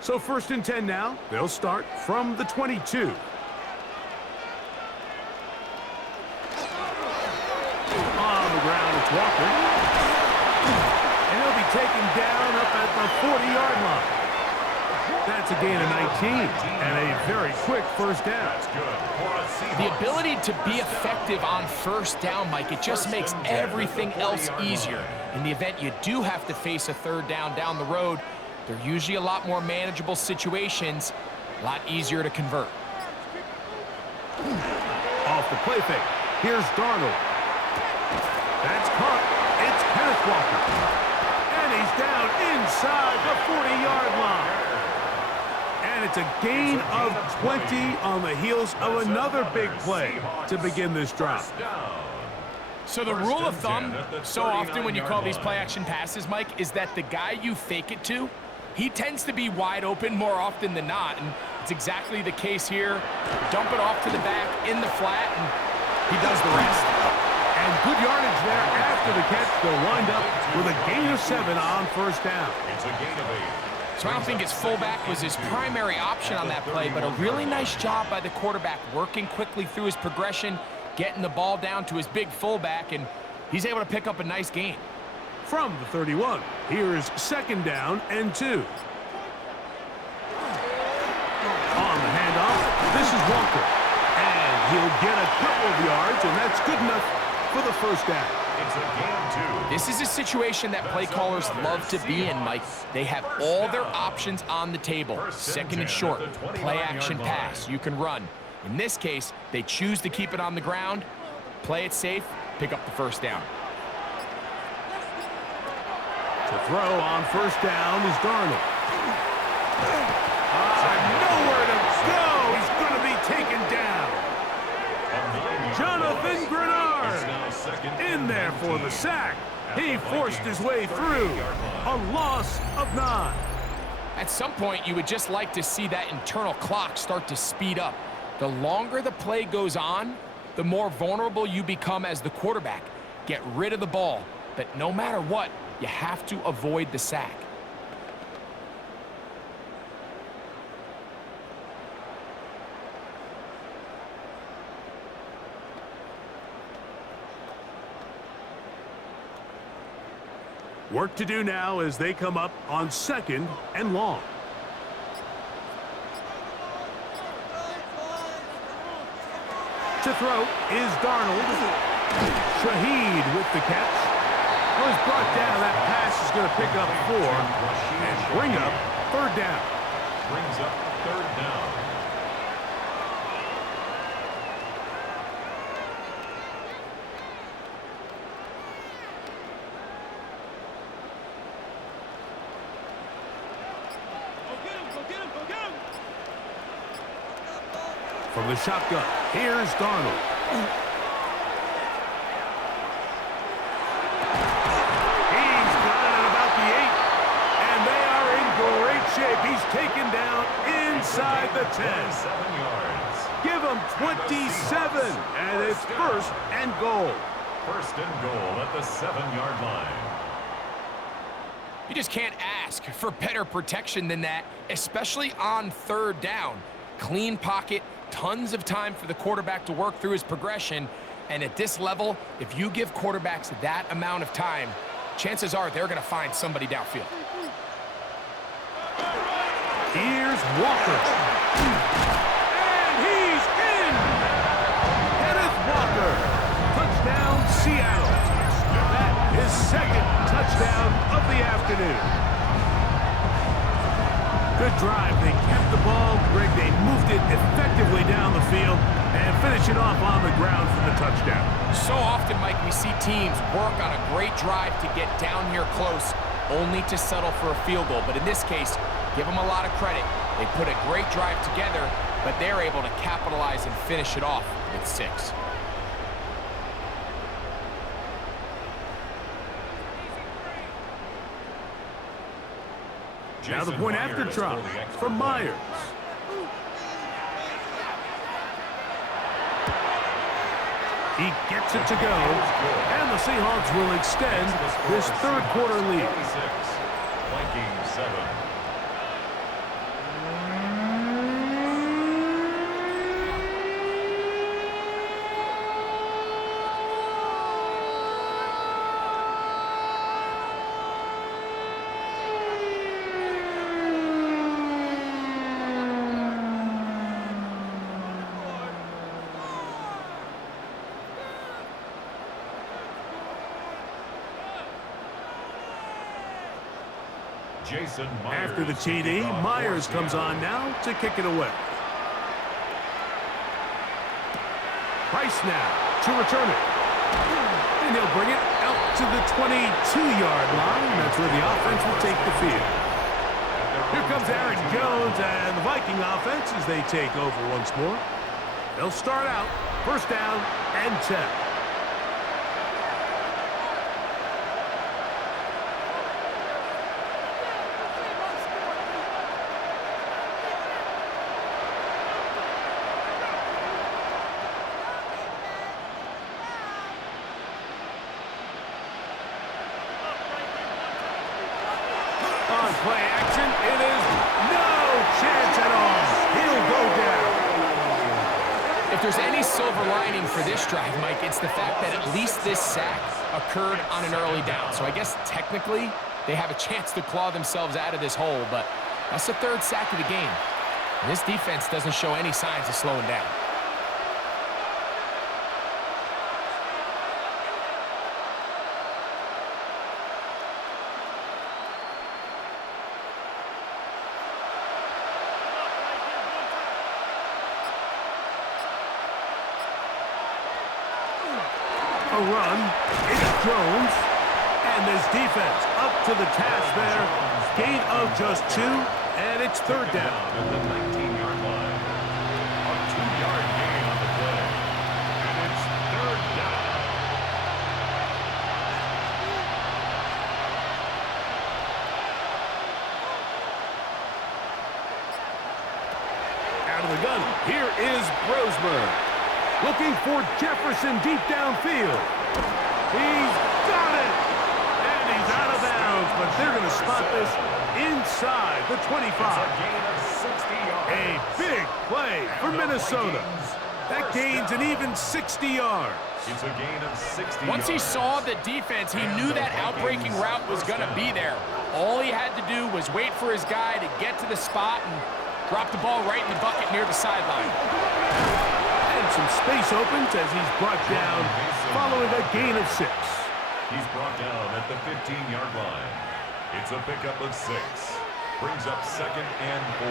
So 1st and 10 now. They'll start from the 22. On the ground, it's Walker. And he'll be taken down up at the 40-yard line. That's a gain of 19 and a very quick first down. The ability to be effective on first down, Mike, it just makes everything else easier. In the event you do have to face a third down the road, they're usually a lot more manageable situations, a lot easier to convert. Off the play fake, here's Darnold. That's caught. It's Kenneth Walker. And he's down inside the 40-yard line. And it's a gain of 20 on the heels of another big play to begin this drive. So the rule of thumb, so often when you call these play-action passes, Mike, is that the guy you fake it to, he tends to be wide open more often than not, and it's exactly the case here. Dump it off to the back in the flat, and he does the rest. And good yardage there after the catch. They'll wind up with a gain of 7 on first down. It's a gain of 8. So I don't think his fullback was his primary option on that play, but a really nice job by the quarterback working quickly through his progression, getting the ball down to his big fullback, and he's able to pick up a nice gain. From the 31, here's 2nd down and 2. On the handoff, this is Walker. And he'll get a couple of yards, and that's good enough for the 1st down. It's a gain 2. This is a situation that play callers love to be in, Mike. They have all their options on the table. 2nd and short, play action pass, you can run. In this case, they choose to keep it on the ground, play it safe, pick up the 1st down. To throw on 1st down is Darnold. Nowhere to go. He's going to be taken down. Jonathan Grenard in there for the sack. He forced his way through. A loss of 9. At some point, you would just like to see that internal clock start to speed up. The longer the play goes on, the more vulnerable you become as the quarterback. Get rid of the ball, but no matter what, you have to avoid the sack. Work to do now as they come up on 2nd and long. To throw is Darnold. Shaheed with the catch. Well, he's brought down. That pass is going to pick up 4 and bring up 3rd down. Brings up 3rd down. From the shotgun, here's Darnold. He's got it at about the 8, and they are in great shape. He's taken down inside the 10. 7 yards. Give him 27, and it's 1st and goal. 1st and goal at the 7-yard line. You just can't ask for better protection than that, especially on 3rd down. Clean pocket, tons of time for the quarterback to work through his progression, and at this level, if you give quarterbacks that amount of time, chances are they're going to find somebody downfield. Here's Walker. And he's in! Kenneth Walker. Touchdown, Seattle. That is 2nd touchdown of the afternoon. Good drive. They kept the ball. Greg, they moved it effectively down the field and finish it off on the ground for the touchdown. So often, Mike, we see teams work on a great drive to get down here close, only to settle for a field goal. But in this case, give them a lot of credit. They put a great drive together, but they're able to capitalize and finish it off with 6. Now the point after drop from Myers. He gets it to go, and the Seahawks will extend this 3rd quarter lead. Vikings 7. After the TD, Myers comes on now to kick it away. Price now to return it. And he'll bring it out to the 22-yard line. That's where the offense will take the field. Here comes Aaron Jones and the Viking offense as they take over once more. They'll start out 1st down and 10. play action. It is no chance at all. He'll go down. If there's any silver lining for this drive, Mike, it's the fact that at least this sack occurred on an early down. So I guess technically they have a chance to claw themselves out of this hole, but that's the third sack of the game. And this defense doesn't show any signs of slowing down. A run. It's Jones. And this defense up to the task there. Gain of just 2, and it's third down. At the 19-yard line. A 2-yard gain on the play. And it's third down. Out of the gun. Here is Brosmer. Looking for Jefferson deep downfield. He's got it. And he's out of bounds, but they're going to spot this inside the 25. A gain of 60 yards. A big play for Minnesota. That gains an even 60 yards. It's a gain of 60 Once he yards. saw the defense, he knew that outbreaking route was going to be there. All he had to do was wait for his guy to get to the spot and drop the ball right in the bucket near the sideline. And some space opens as he's brought down following a gain of 6. He's brought down at the 15-yard line. It's a pickup of 6. Brings up 2nd and 4.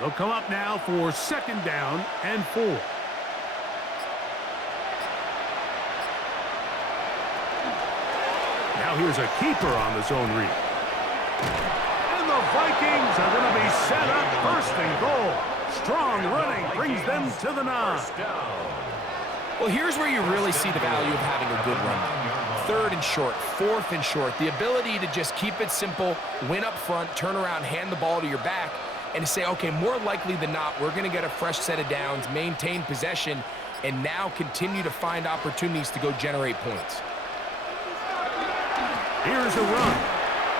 They'll come up now for 2nd down and 4. Now here's a keeper on the zone read. And the Vikings are going to be set up 1st and goal. Strong running brings them to the 9. First down. Well, here's where you really see the value of having a good run. 3rd and short, 4th and short. The ability to just keep it simple, win up front, turn around, hand the ball to your back, and to say, okay, more likely than not, we're going to get a fresh set of downs, maintain possession, and now continue to find opportunities to go generate points. Here's a run.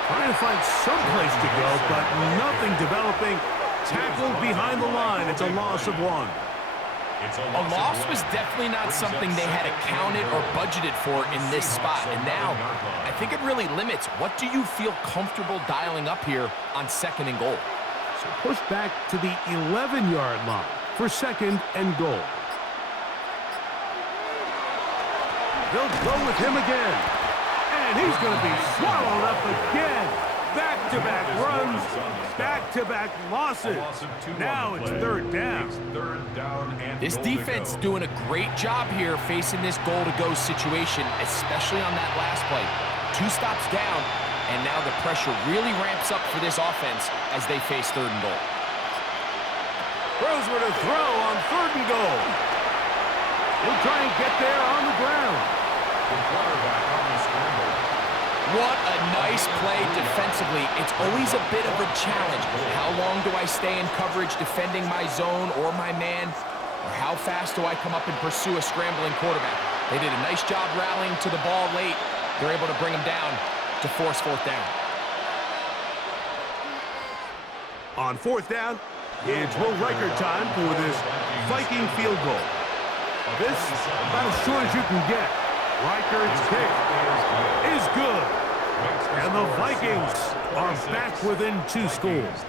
Trying to find some place to go, but nothing developing. Tackled behind the line. It's a loss of 1. It's A loss was definitely not something they had accounted or budgeted for in this spot. And now, I think it really limits what do you feel comfortable dialing up here on 2nd and goal. So push back to the 11-yard line for 2nd and goal. They'll go with him again. And he's going to be swallowed up again. Back-to-back runs, back-to-back losses. Now it's 3rd down. This defense doing a great job here facing this goal-to-go situation, especially on that last play. 2 stops down, and now the pressure really ramps up for this offense as they face 3rd and goal. Brosmer to throw on 3rd and goal. He'll try and get there on the ground. The quarterback on the scramble. What a nice play defensively. It's always a bit of a challenge. How long do I stay in coverage defending my zone or my man? Or how fast do I come up and pursue a scrambling quarterback? They did a nice job rallying to the ball late. They're able to bring him down to force 4th down. On 4th down, it's Will Riker time for this Viking field goal. This, about as short as you can get. Riker's kick is good. And the Vikings are back within 2 scores.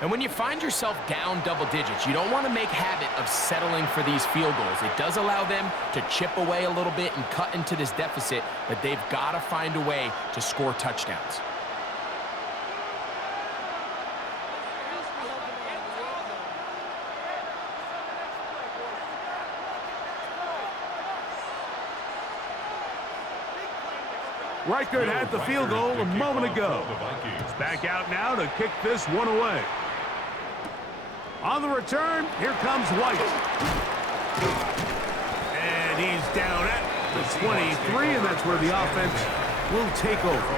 And when you find yourself down double digits, you don't want to make habit of settling for these field goals. It does allow them to chip away a little bit and cut into this deficit, but they've got to find a way to score touchdowns. Reichert had the field goal a moment ago. He's back out now to kick this one away. On the return, here comes White. And he's down at the 23, and that's where the offense will take over.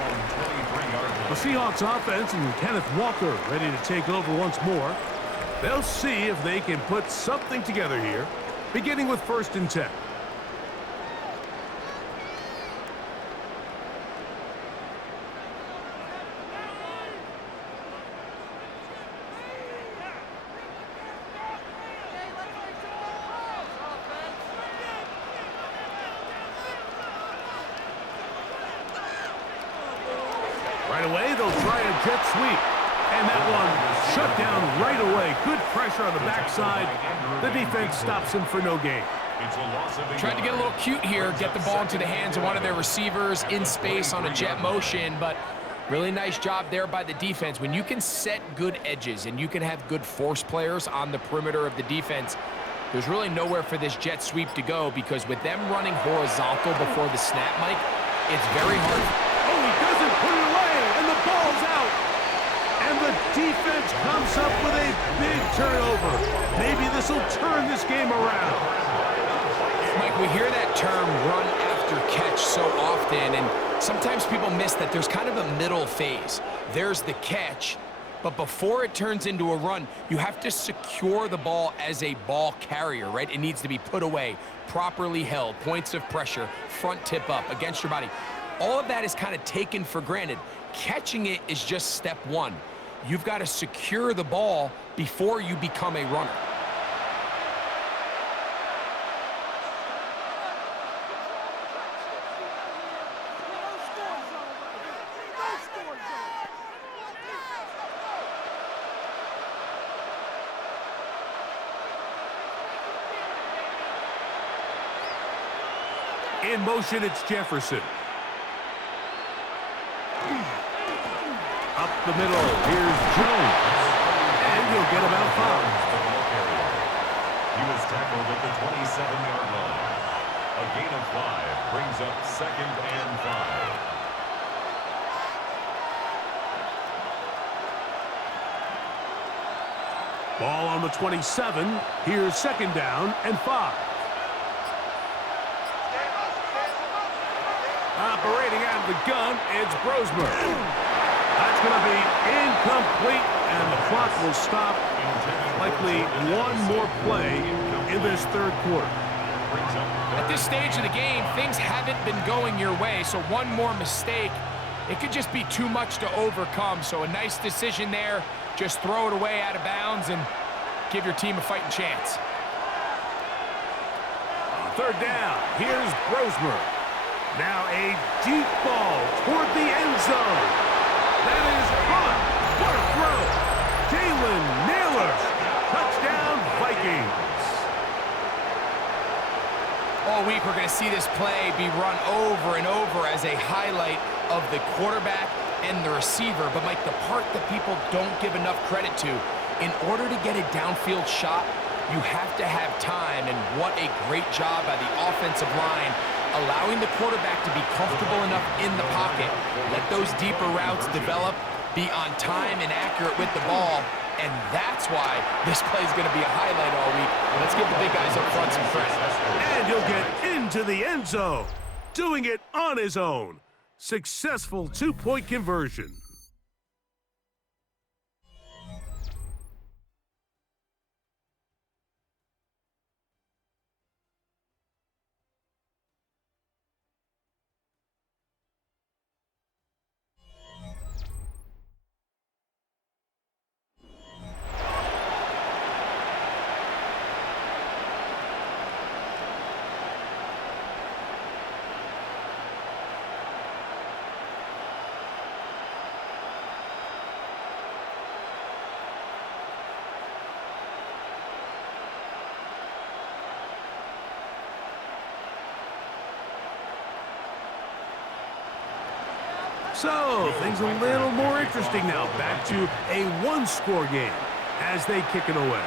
The Seahawks offense and Kenneth Walker ready to take over once more. They'll see if they can put something together here, beginning with 1st and 10. Right away, they'll try a jet sweep. And that one shut down right away. Good pressure on the backside. The defense stops him for no gain. Tried to get a little cute here, get the ball into the hands of one of their receivers in space on a jet motion, but really nice job there by the defense. When you can set good edges and you can have good force players on the perimeter of the defense, there's really nowhere for this jet sweep to go, because with them running horizontal before the snap, Mike, it's very hard. Oh, he doesn't put it away, and the ball's out. And the defense comes up with a big turnover. Maybe this will turn this game around. Mike, we hear that term run after catch so often, and sometimes people miss that there's kind of a middle phase. There's the catch, but before it turns into a run, you have to secure the ball as a ball carrier, right? It needs to be put away, properly held, points of pressure, front tip up against your body. All of that is kind of taken for granted. Catching it is just step one. You've got to secure the ball before you become a runner. In motion, it's Jefferson. Up the middle, here's Jones. And he'll get about 5. He was tackled at the 27-yard line. A gain of 5 brings up 2nd and 5. Ball on the 27. Here's 2nd down and 5. Operating out of the gun, it's Brosmer. That's going to be incomplete, and the clock will stop. Likely one more play in this 3rd quarter. At this stage of the game, things haven't been going your way, so one more mistake, it could just be too much to overcome. So a nice decision there. Just throw it away out of bounds and give your team a fighting chance. 3rd down, here's Brosmer. Now a deep ball toward the end zone. That is caught. What a throw. Jalen Naylor. Touchdown, Vikings. All week we're going to see this play be run over and over as a highlight of the quarterback and the receiver. But, Mike, the part that people don't give enough credit to, in order to get a downfield shot, you have to have time. And what a great job by the offensive line, allowing the quarterback to be comfortable enough in the pocket. Let those deeper routes develop, be on time and accurate with the ball, and that's why this play is going to be a highlight all week. Let's give the big guys up front some credit. And he'll get into the end zone, doing it on his own. Successful 2-point conversion. So, things a little more interesting now. Back to a one-score game as they kick it away.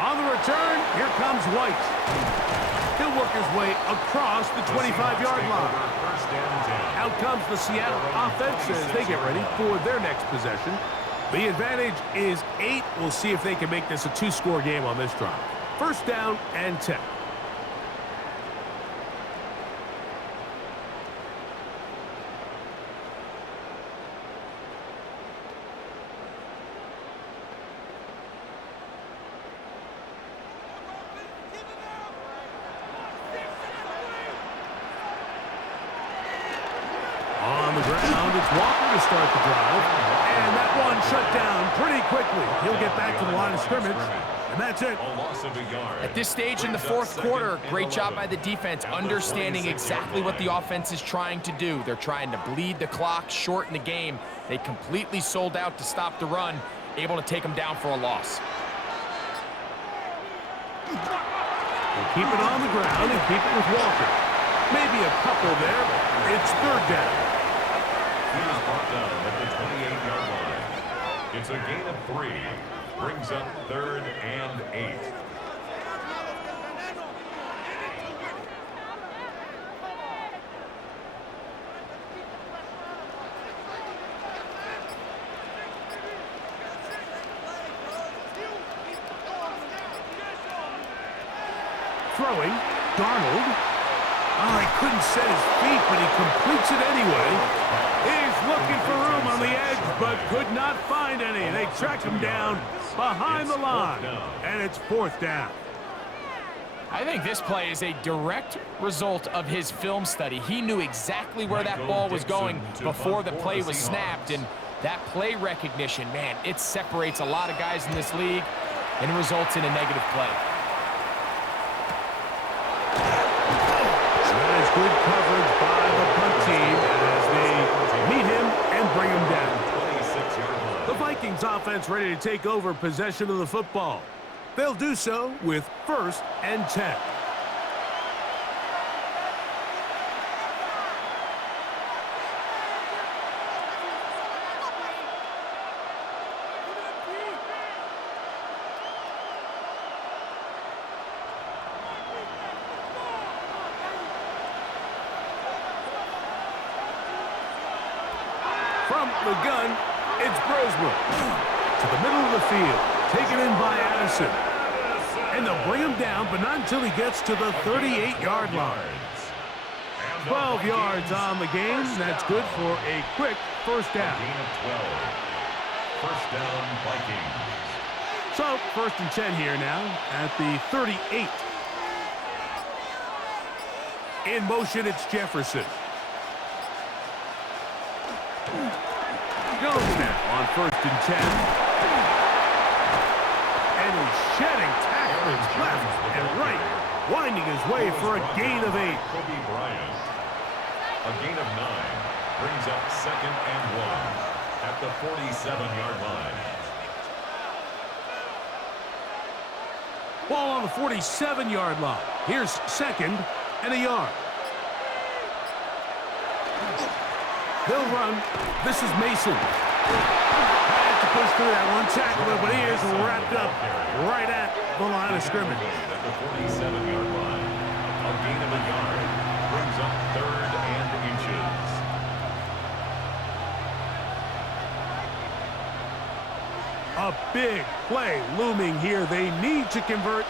On the return, here comes White. He'll work his way across the 25-yard line. Out comes the Seattle offense as they get ready for their next possession. The advantage is 8. We'll see if they can make this a 2-score game on this drive. 1st down and 10. On the ground, it's Walker to start the drive. And that one shut down pretty quickly. He'll get back to the line of scrimmage. And that's it. A loss of a yard. At this stage in the fourth quarter, great job by the defense, understanding exactly what the offense is trying to do. They're trying to bleed the clock, shorten the game. They completely sold out to stop the run, able to take them down for a loss. We'll keep it on the ground and keep it with Walker. Maybe a couple there. It's third down. He is brought down at the 28-yard line. It's a gain of 3. Brings up 3rd and 8. Throwing, Darnold. Oh, he couldn't set his feet, but he completes it anyway. He's looking for room on the edge, but could not find any. They track him down behind the line, and it's 4th down. I think this play is a direct result of his film study. He knew exactly where that ball was going before the play was snapped, and that play recognition, man, it separates a lot of guys in this league and results in a negative play. That is good coverage by the punt team as they meet him and bring him down. The Vikings offense ready to take over possession of the football. They'll do so with 1st and 10. From the gun, it's Brosmer. To the middle of the field, taken in by Addison. And they'll bring him down, but not until he gets to the 38-yard line. 12 yards on the game. That's good for a quick 1st down. Gain of 12. 1st down, Vikings. So, 1st and 10 here now at the 38. In motion, it's Jefferson. Goes now on 1st and 10. And he's shedding tackles left and right, winding his way for a gain of 8. Kobe Bryant. A gain of 9. Brings up 2nd and 1 at the 47-yard line. Ball on the 47-yard line. Here's 2nd and a yard. They'll run. This is Mason. Had to push through that one tackler, but he is wrapped up right at the line of scrimmage. At the 47-yard line. A gain of a yard. Brings up 3rd and inches. A big play looming here. They need to convert.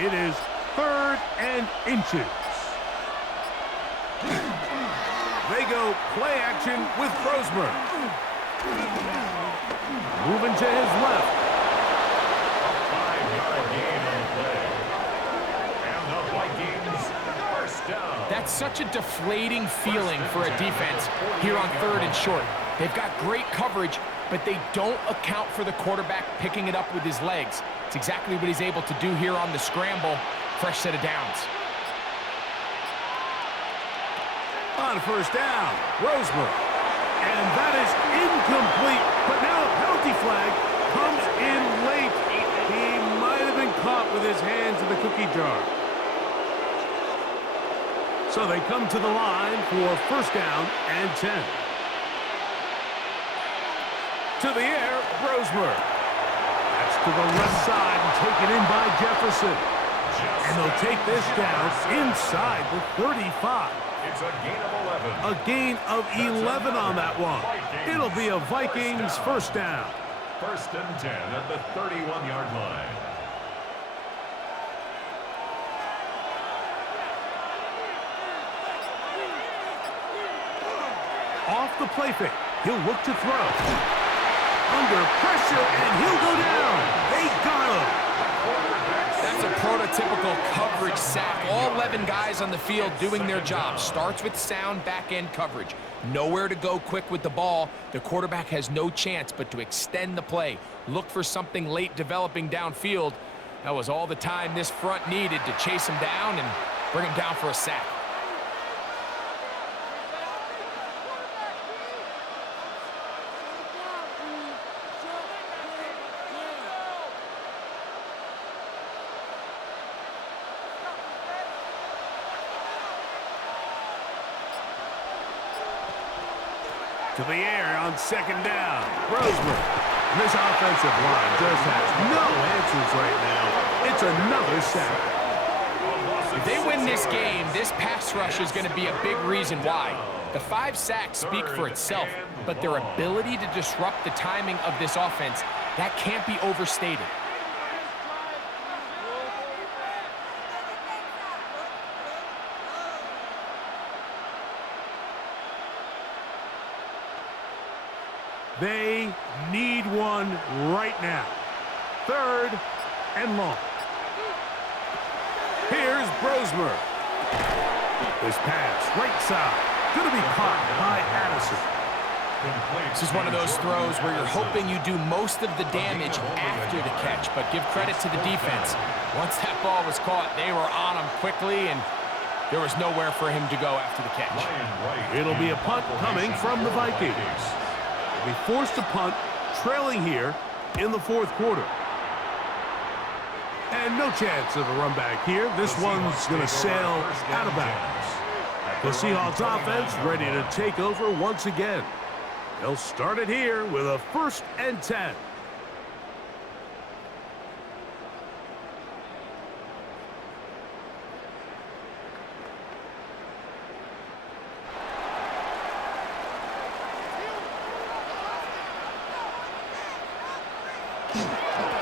It is 3rd and inches. They go play action with Brosmer. Moving to his left. A 5-yard gain on the play. And the Vikings 1st down. That's such a deflating feeling for a defense here on 3rd and short. They've got great coverage, but they don't account for the quarterback picking it up with his legs. It's exactly what he's able to do here on the scramble. Fresh set of downs. On 1st down, Brosmer. And that is incomplete. But now a penalty flag comes in late. He might have been caught with his hands in the cookie jar. So they come to the line for 1st down and 10. To the air, Brosmer. That's to the left side and taken in by Jefferson. And they'll take this down inside the 35. It's a gain of 11. A gain of 11 on that one. It'll be a Vikings 1st down. 1st and 10 at the 31-yard line. Off the play fake. He'll look to throw. Under pressure, and he'll go down. They got him. That's a prototypical coverage sack. All 11 guys on the field doing their job. Starts with sound back-end coverage. Nowhere to go quick with the ball. The quarterback has no chance but to extend the play. Look for something late developing downfield. That was all the time this front needed to chase him down and bring him down for a sack. To the air on second down. Roseman. This offensive line just has no answers right now. It's another sack. If they win this game, this pass rush is going to be a big reason why. The 5 sacks speak for itself, but their ability to disrupt the timing of this offense, that can't be overstated. They need one right now. 3rd and long. Here's Brosmer. This pass, right side. Going to be caught by Addison. This is one of those throws where you're hoping you do most of the damage after the catch, but give credit to the defense. Once that ball was caught, they were on him quickly, and there was nowhere for him to go after the catch. It'll be a punt coming from the Vikings. They'll be forced to punt, trailing here in the 4th quarter. And no chance of a run back here. This one's going to sail out of bounds. The Seahawks offense ready to take over once again. They'll start it here with a 1st and 10.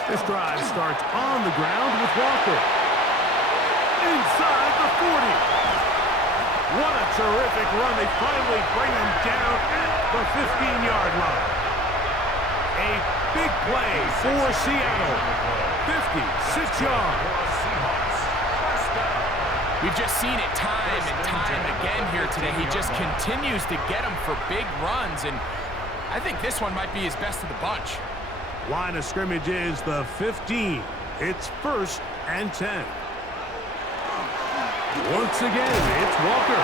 This drive starts on the ground with Walker. Inside the 40. What a terrific run. They finally bring him down at the 15-yard line. A big play for Seattle. 56 yards. We've just seen it time and time again here today. He just continues to get them for big runs, and I think this one might be his best of the bunch. Line of scrimmage is the 15. It's 1st and 10. Once again, it's Walker.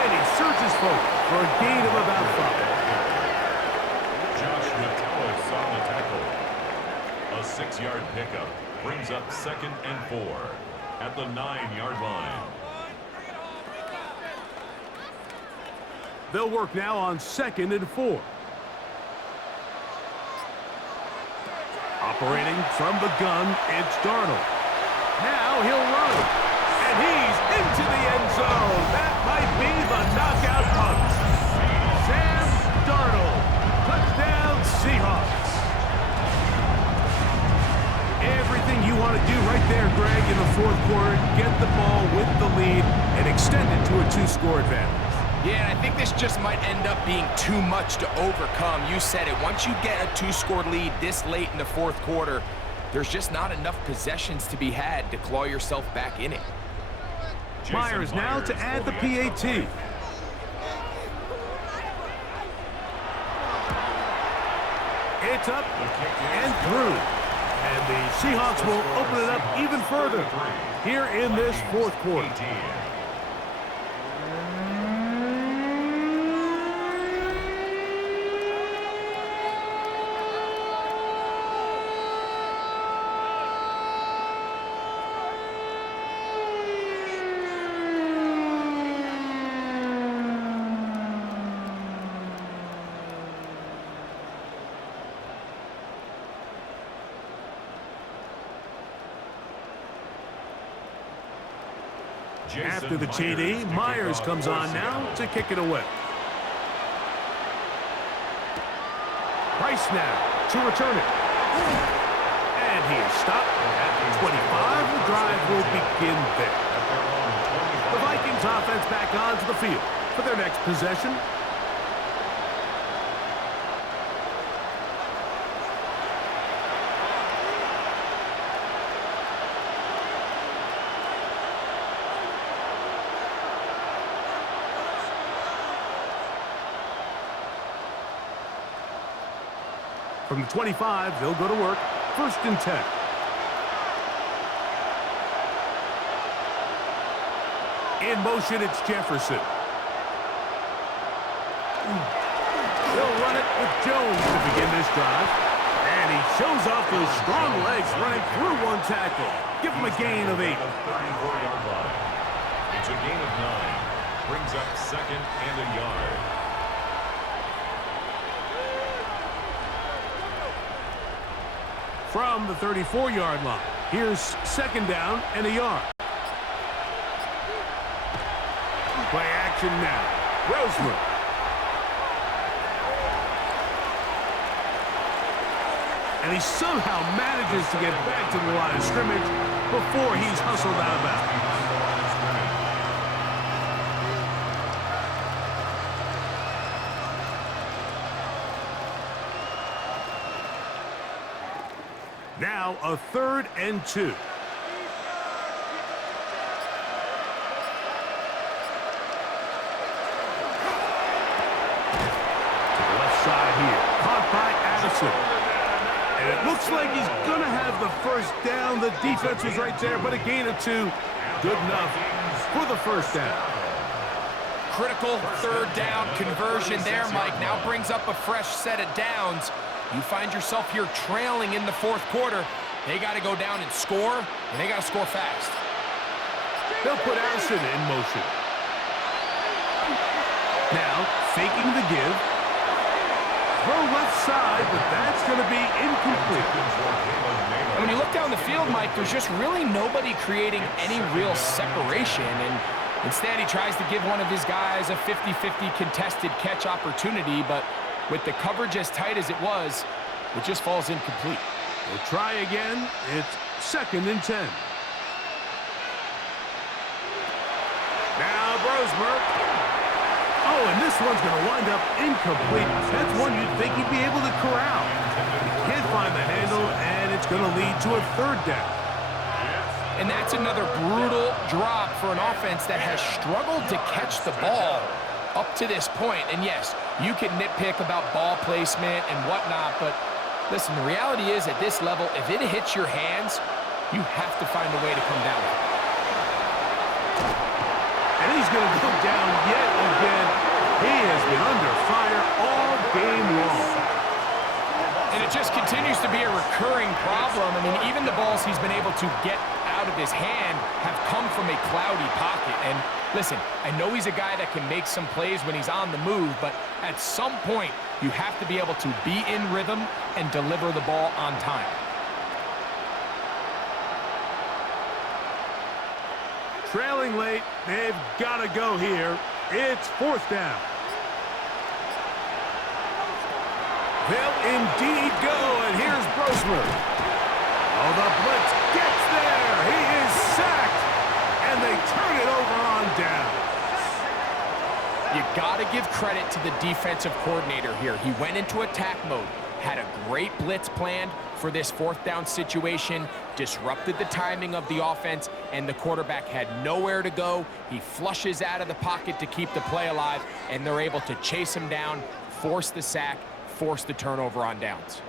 And he surges forward for a gain of about 5. Josh Metellus on the tackle. A 6-yard pickup brings up 2nd and 4 at the 9-yard line. They'll work now on 2nd and 4. Operating from the gun, it's Darnold. Now he'll run. And he's into the end zone. That might be the knockout punch. Sam Darnold. Touchdown, Seahawks. Everything you want to do right there, Greg, in the 4th quarter. Get the ball with the lead and extend it to a 2-score advantage. Yeah, and I think this just might end up being too much to overcome. You said it. Once you get a 2-score lead this late in the 4th quarter, there's just not enough possessions to be had to claw yourself back in it. Myers now to add the PAT. It's up and through. And the Seahawks will open it up even further here in this 4th quarter. After the TD, Myers comes on now to kick it away. Price now to return it. And he is stopped at 25. The drive will begin there. The Vikings offense back onto the field for their next possession. From the 25, they'll go to work. 1st and 10. In motion, it's Jefferson. They'll run it with Jones to begin this drive. And he shows off those strong legs running through one tackle. Give him a gain of 8. 34-yard line. It's a gain of 9. Brings up second and a yard. From the 34-yard line, here's second down and a yard. Play action now. Roseman. And he somehow manages to get back to the line of scrimmage before he's hustled out of bounds. Now a 3rd and 2. Caught by Addison. And it looks like he's going to have the first down. The defense was right there, but a gain of 2. Good enough for the first down. Critical 3rd down conversion there, Mike. Now brings up a fresh set of downs. You find yourself here trailing in the 4th quarter. They got to go down and score, and they got to score fast. They'll put Addison in motion. Now, faking the give. Throw left side, but that's going to be incomplete. And when you look down the field, Mike, there's just really nobody creating any real separation. And instead, he tries to give one of his guys a 50-50 contested catch opportunity. But with the coverage as tight as it was, it just falls incomplete. We'll try again. It's 2nd and 10. Now, Brosmer. Oh, and this one's going to wind up incomplete. That's one you'd think he'd be able to corral. He can't find the handle, and it's going to lead to a 3rd down. And that's another brutal drop for an offense that has struggled to catch the ball up to this point. And yes, you can nitpick about ball placement and whatnot, but listen, the reality is at this level, if it hits your hands, you have to find a way to come down with it. And he's going to go down yet again. He has been under fire all game long. And it just continues to be a recurring problem. I mean, even the balls he's been able to get out of his hand have come from a cloudy pocket. And listen, I know he's a guy that can make some plays when he's on the move, but at some point, you have to be able to be in rhythm and deliver the ball on time. Trailing late, they've got to go here. It's 4th down. They'll indeed go, and here's Brosmer. Oh, the blitz gets there. He is sacked, and they turn it over on down. You got to give credit to the defensive coordinator here. He went into attack mode, had a great blitz planned for this 4th down situation, disrupted the timing of the offense, and the quarterback had nowhere to go. He flushes out of the pocket to keep the play alive, and they're able to chase him down, force the sack, force the turnover on downs.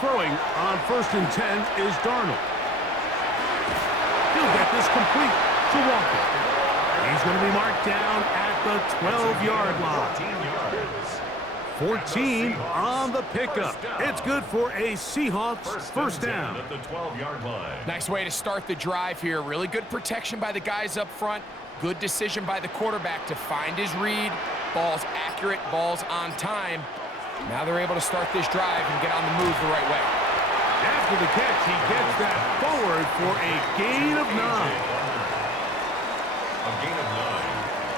Throwing on 1st and 10 is Darnold. He'll get this complete to Walker. He's going to be marked down at the 12-yard line. 14 on the pickup. It's good for a Seahawks first down. At the 12-yard line. Nice way to start the drive here. Really good protection by the guys up front. Good decision by the quarterback to find his read. Ball's accurate, ball's on time. Now they're able to start this drive and get on the move the right way. After the catch, he gets that forward for a gain of 9. A gain of 9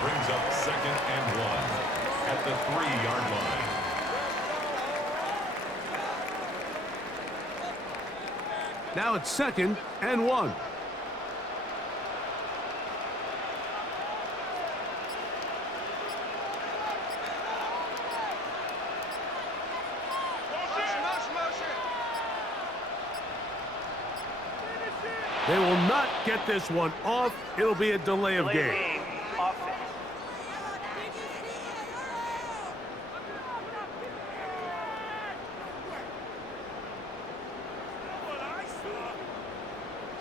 brings up 2nd and 1 at the 3-yard line. Now it's 2nd and 1. They will not get this one off. It'll be a delay of game. Offense.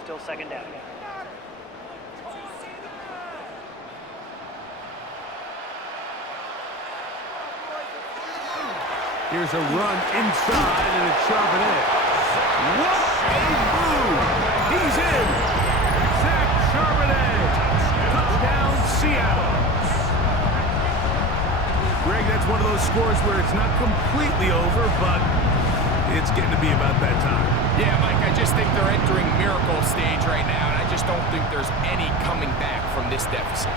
Still second down. Here's a run inside, and it's sharpened in. What a move! He's in! Zach Charbonnet! Touchdown, Seattle! Greg, that's one of those scores where it's not completely over, but it's getting to be about that time. Yeah, Mike, I just think they're entering miracle stage right now, and I just don't think there's any coming back from this deficit.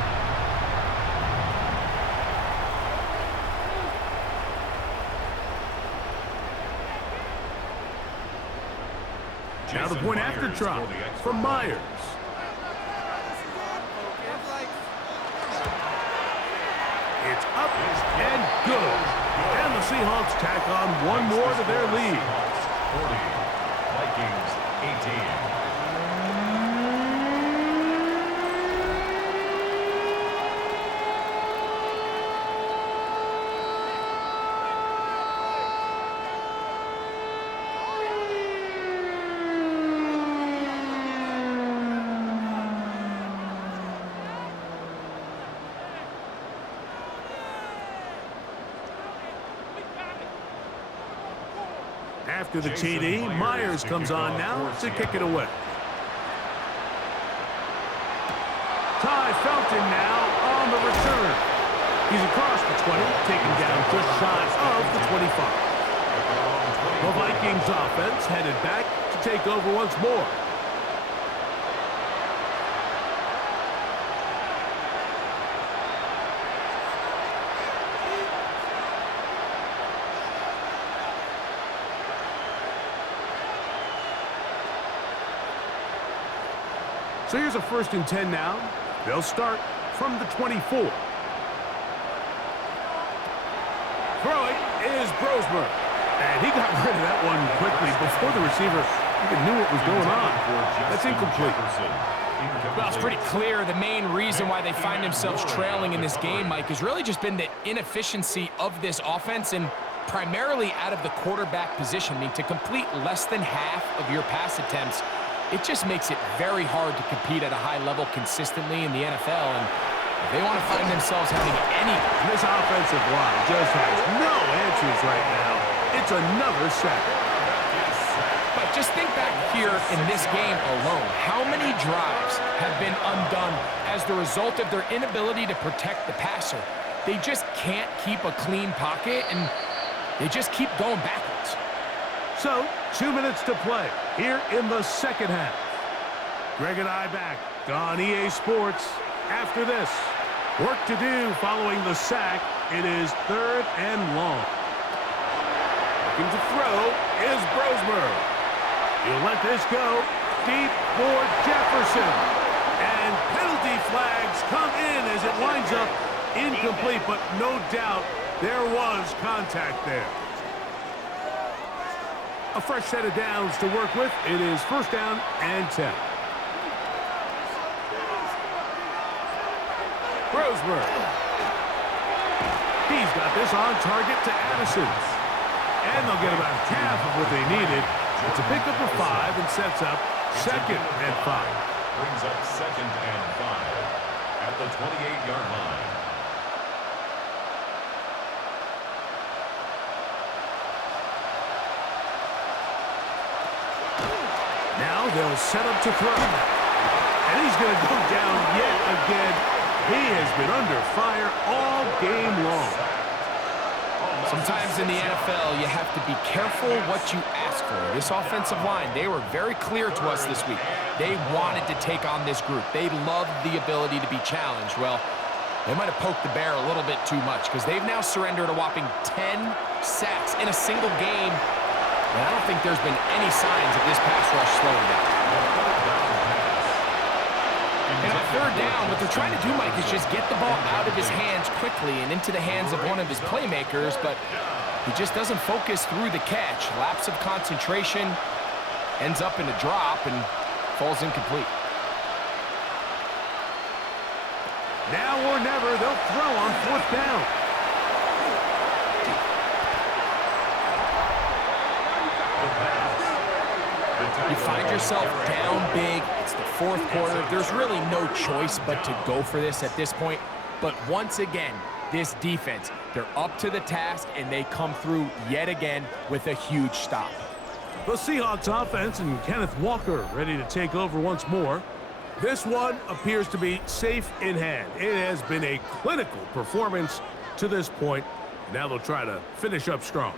Now the point after try from Myers. It's up and good. And the Seahawks tack on one more to their lead. 40, Vikings 18. After the TD, Myers comes on now to kick it away. Ty Felton now on the return. He's across the 20, taken down just shy of the 25. The Vikings offense headed back to take over once more. So here's a 1st and 10 now. They'll start from the 24. Throwing is Brosmer. And he got rid of that one quickly before the receiver even knew what was going on. That's incomplete. Well, it's pretty clear the main reason why they find themselves trailing in this game, Mike, has really just been the inefficiency of this offense and primarily out of the quarterback position. I mean, to complete less than half of your pass attempts, it just makes it very hard to compete at a high level consistently in the NFL, and if they want to find themselves having any... This offensive line just has no answers right now. It's another sack. But just think back here in this game alone. How many drives have been undone as the result of their inability to protect the passer? They just can't keep a clean pocket, and they just keep going backwards. So, 2 minutes to play here in the second half. Greg and I back on EA Sports after this. Work to do following the sack. It is 3rd and long. Looking to throw is Brosmer. He'll let this go deep for Jefferson. And penalty flags come in as it winds up incomplete, but no doubt there was contact there. A fresh set of downs to work with. It is 1st down and 10. Brosmer. He's got this on target to Addison. And they'll get about half of what they needed. It's a pickup of 5 and sets up 2nd and 5. Brings up 2nd and 5 at the 28-yard line. Now they'll set up to throw. And he's going to go down yet again. He has been under fire all game long. Sometimes in the NFL, you have to be careful what you ask for. This offensive line, they were very clear to us this week. They wanted to take on this group. They loved the ability to be challenged. Well, they might have poked the bear a little bit too much because they've now surrendered a whopping 10 sacks in a single game. And I don't think there's been any signs of this pass rush slowing down. And on 3rd down, what they're trying to do, Mike, is just get the ball out of his hands quickly and into the hands of one of his playmakers, but he just doesn't focus through the catch. Lapse of concentration ends up in a drop, and Falls incomplete. Now or never, they'll throw on 4th down. You find yourself down big. It's the 4th quarter. There's really no choice but to go for this at this point. But once again, this defense, they're up to the task, and they come through yet again with a huge stop. The Seahawks offense and Kenneth Walker ready to take over once more. This one appears to be safe in hand. It has been a clinical performance to this point. Now they'll try to finish up strong.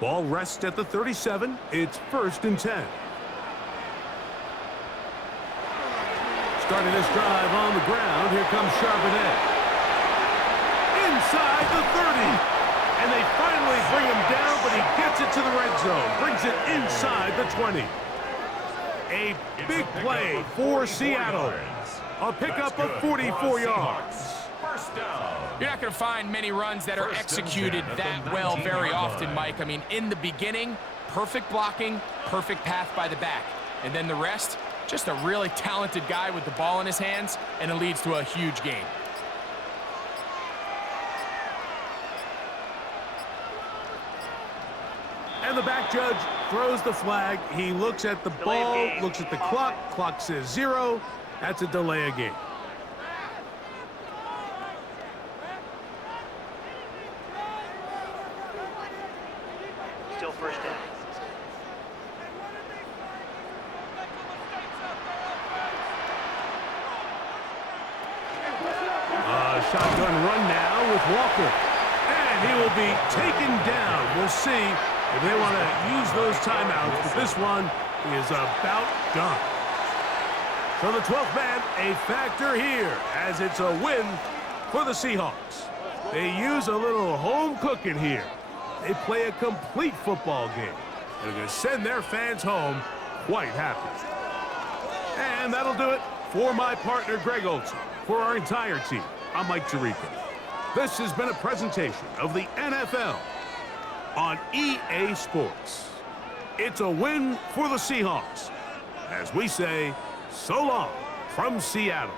Ball rests at the 37. It's 1st and 10. Starting this drive on the ground, here comes Charbonnet. Inside the 30. And they finally bring him down, but he gets it to the red zone. Brings it inside the 20. A big play for Seattle. A pickup of 44 yards. First down. You're not going to find many runs that are executed that well very often, Mike. I mean, in the beginning, perfect blocking, perfect path by the back. And then the rest, just a really talented guy with the ball in his hands, and it leads to a huge game. And the back judge throws the flag. He looks at the ball, looks at the clock. Clock says 0. That's a delay of game. Still 1st down. Shotgun run now with Walker. And he will be taken down. We'll see if they want to use those timeouts, but this one is about done. So the 12th man, a factor here, as it's a win for the Seahawks. They use a little home cooking here. They play a complete football game. And they're going to send their fans home quite happy. And that'll do it for my partner, Greg Olson. For our entire team, I'm Mike Tirico. This has been a presentation of the NFL on EA Sports. It's a win for the Seahawks, as we say, so long from Seattle.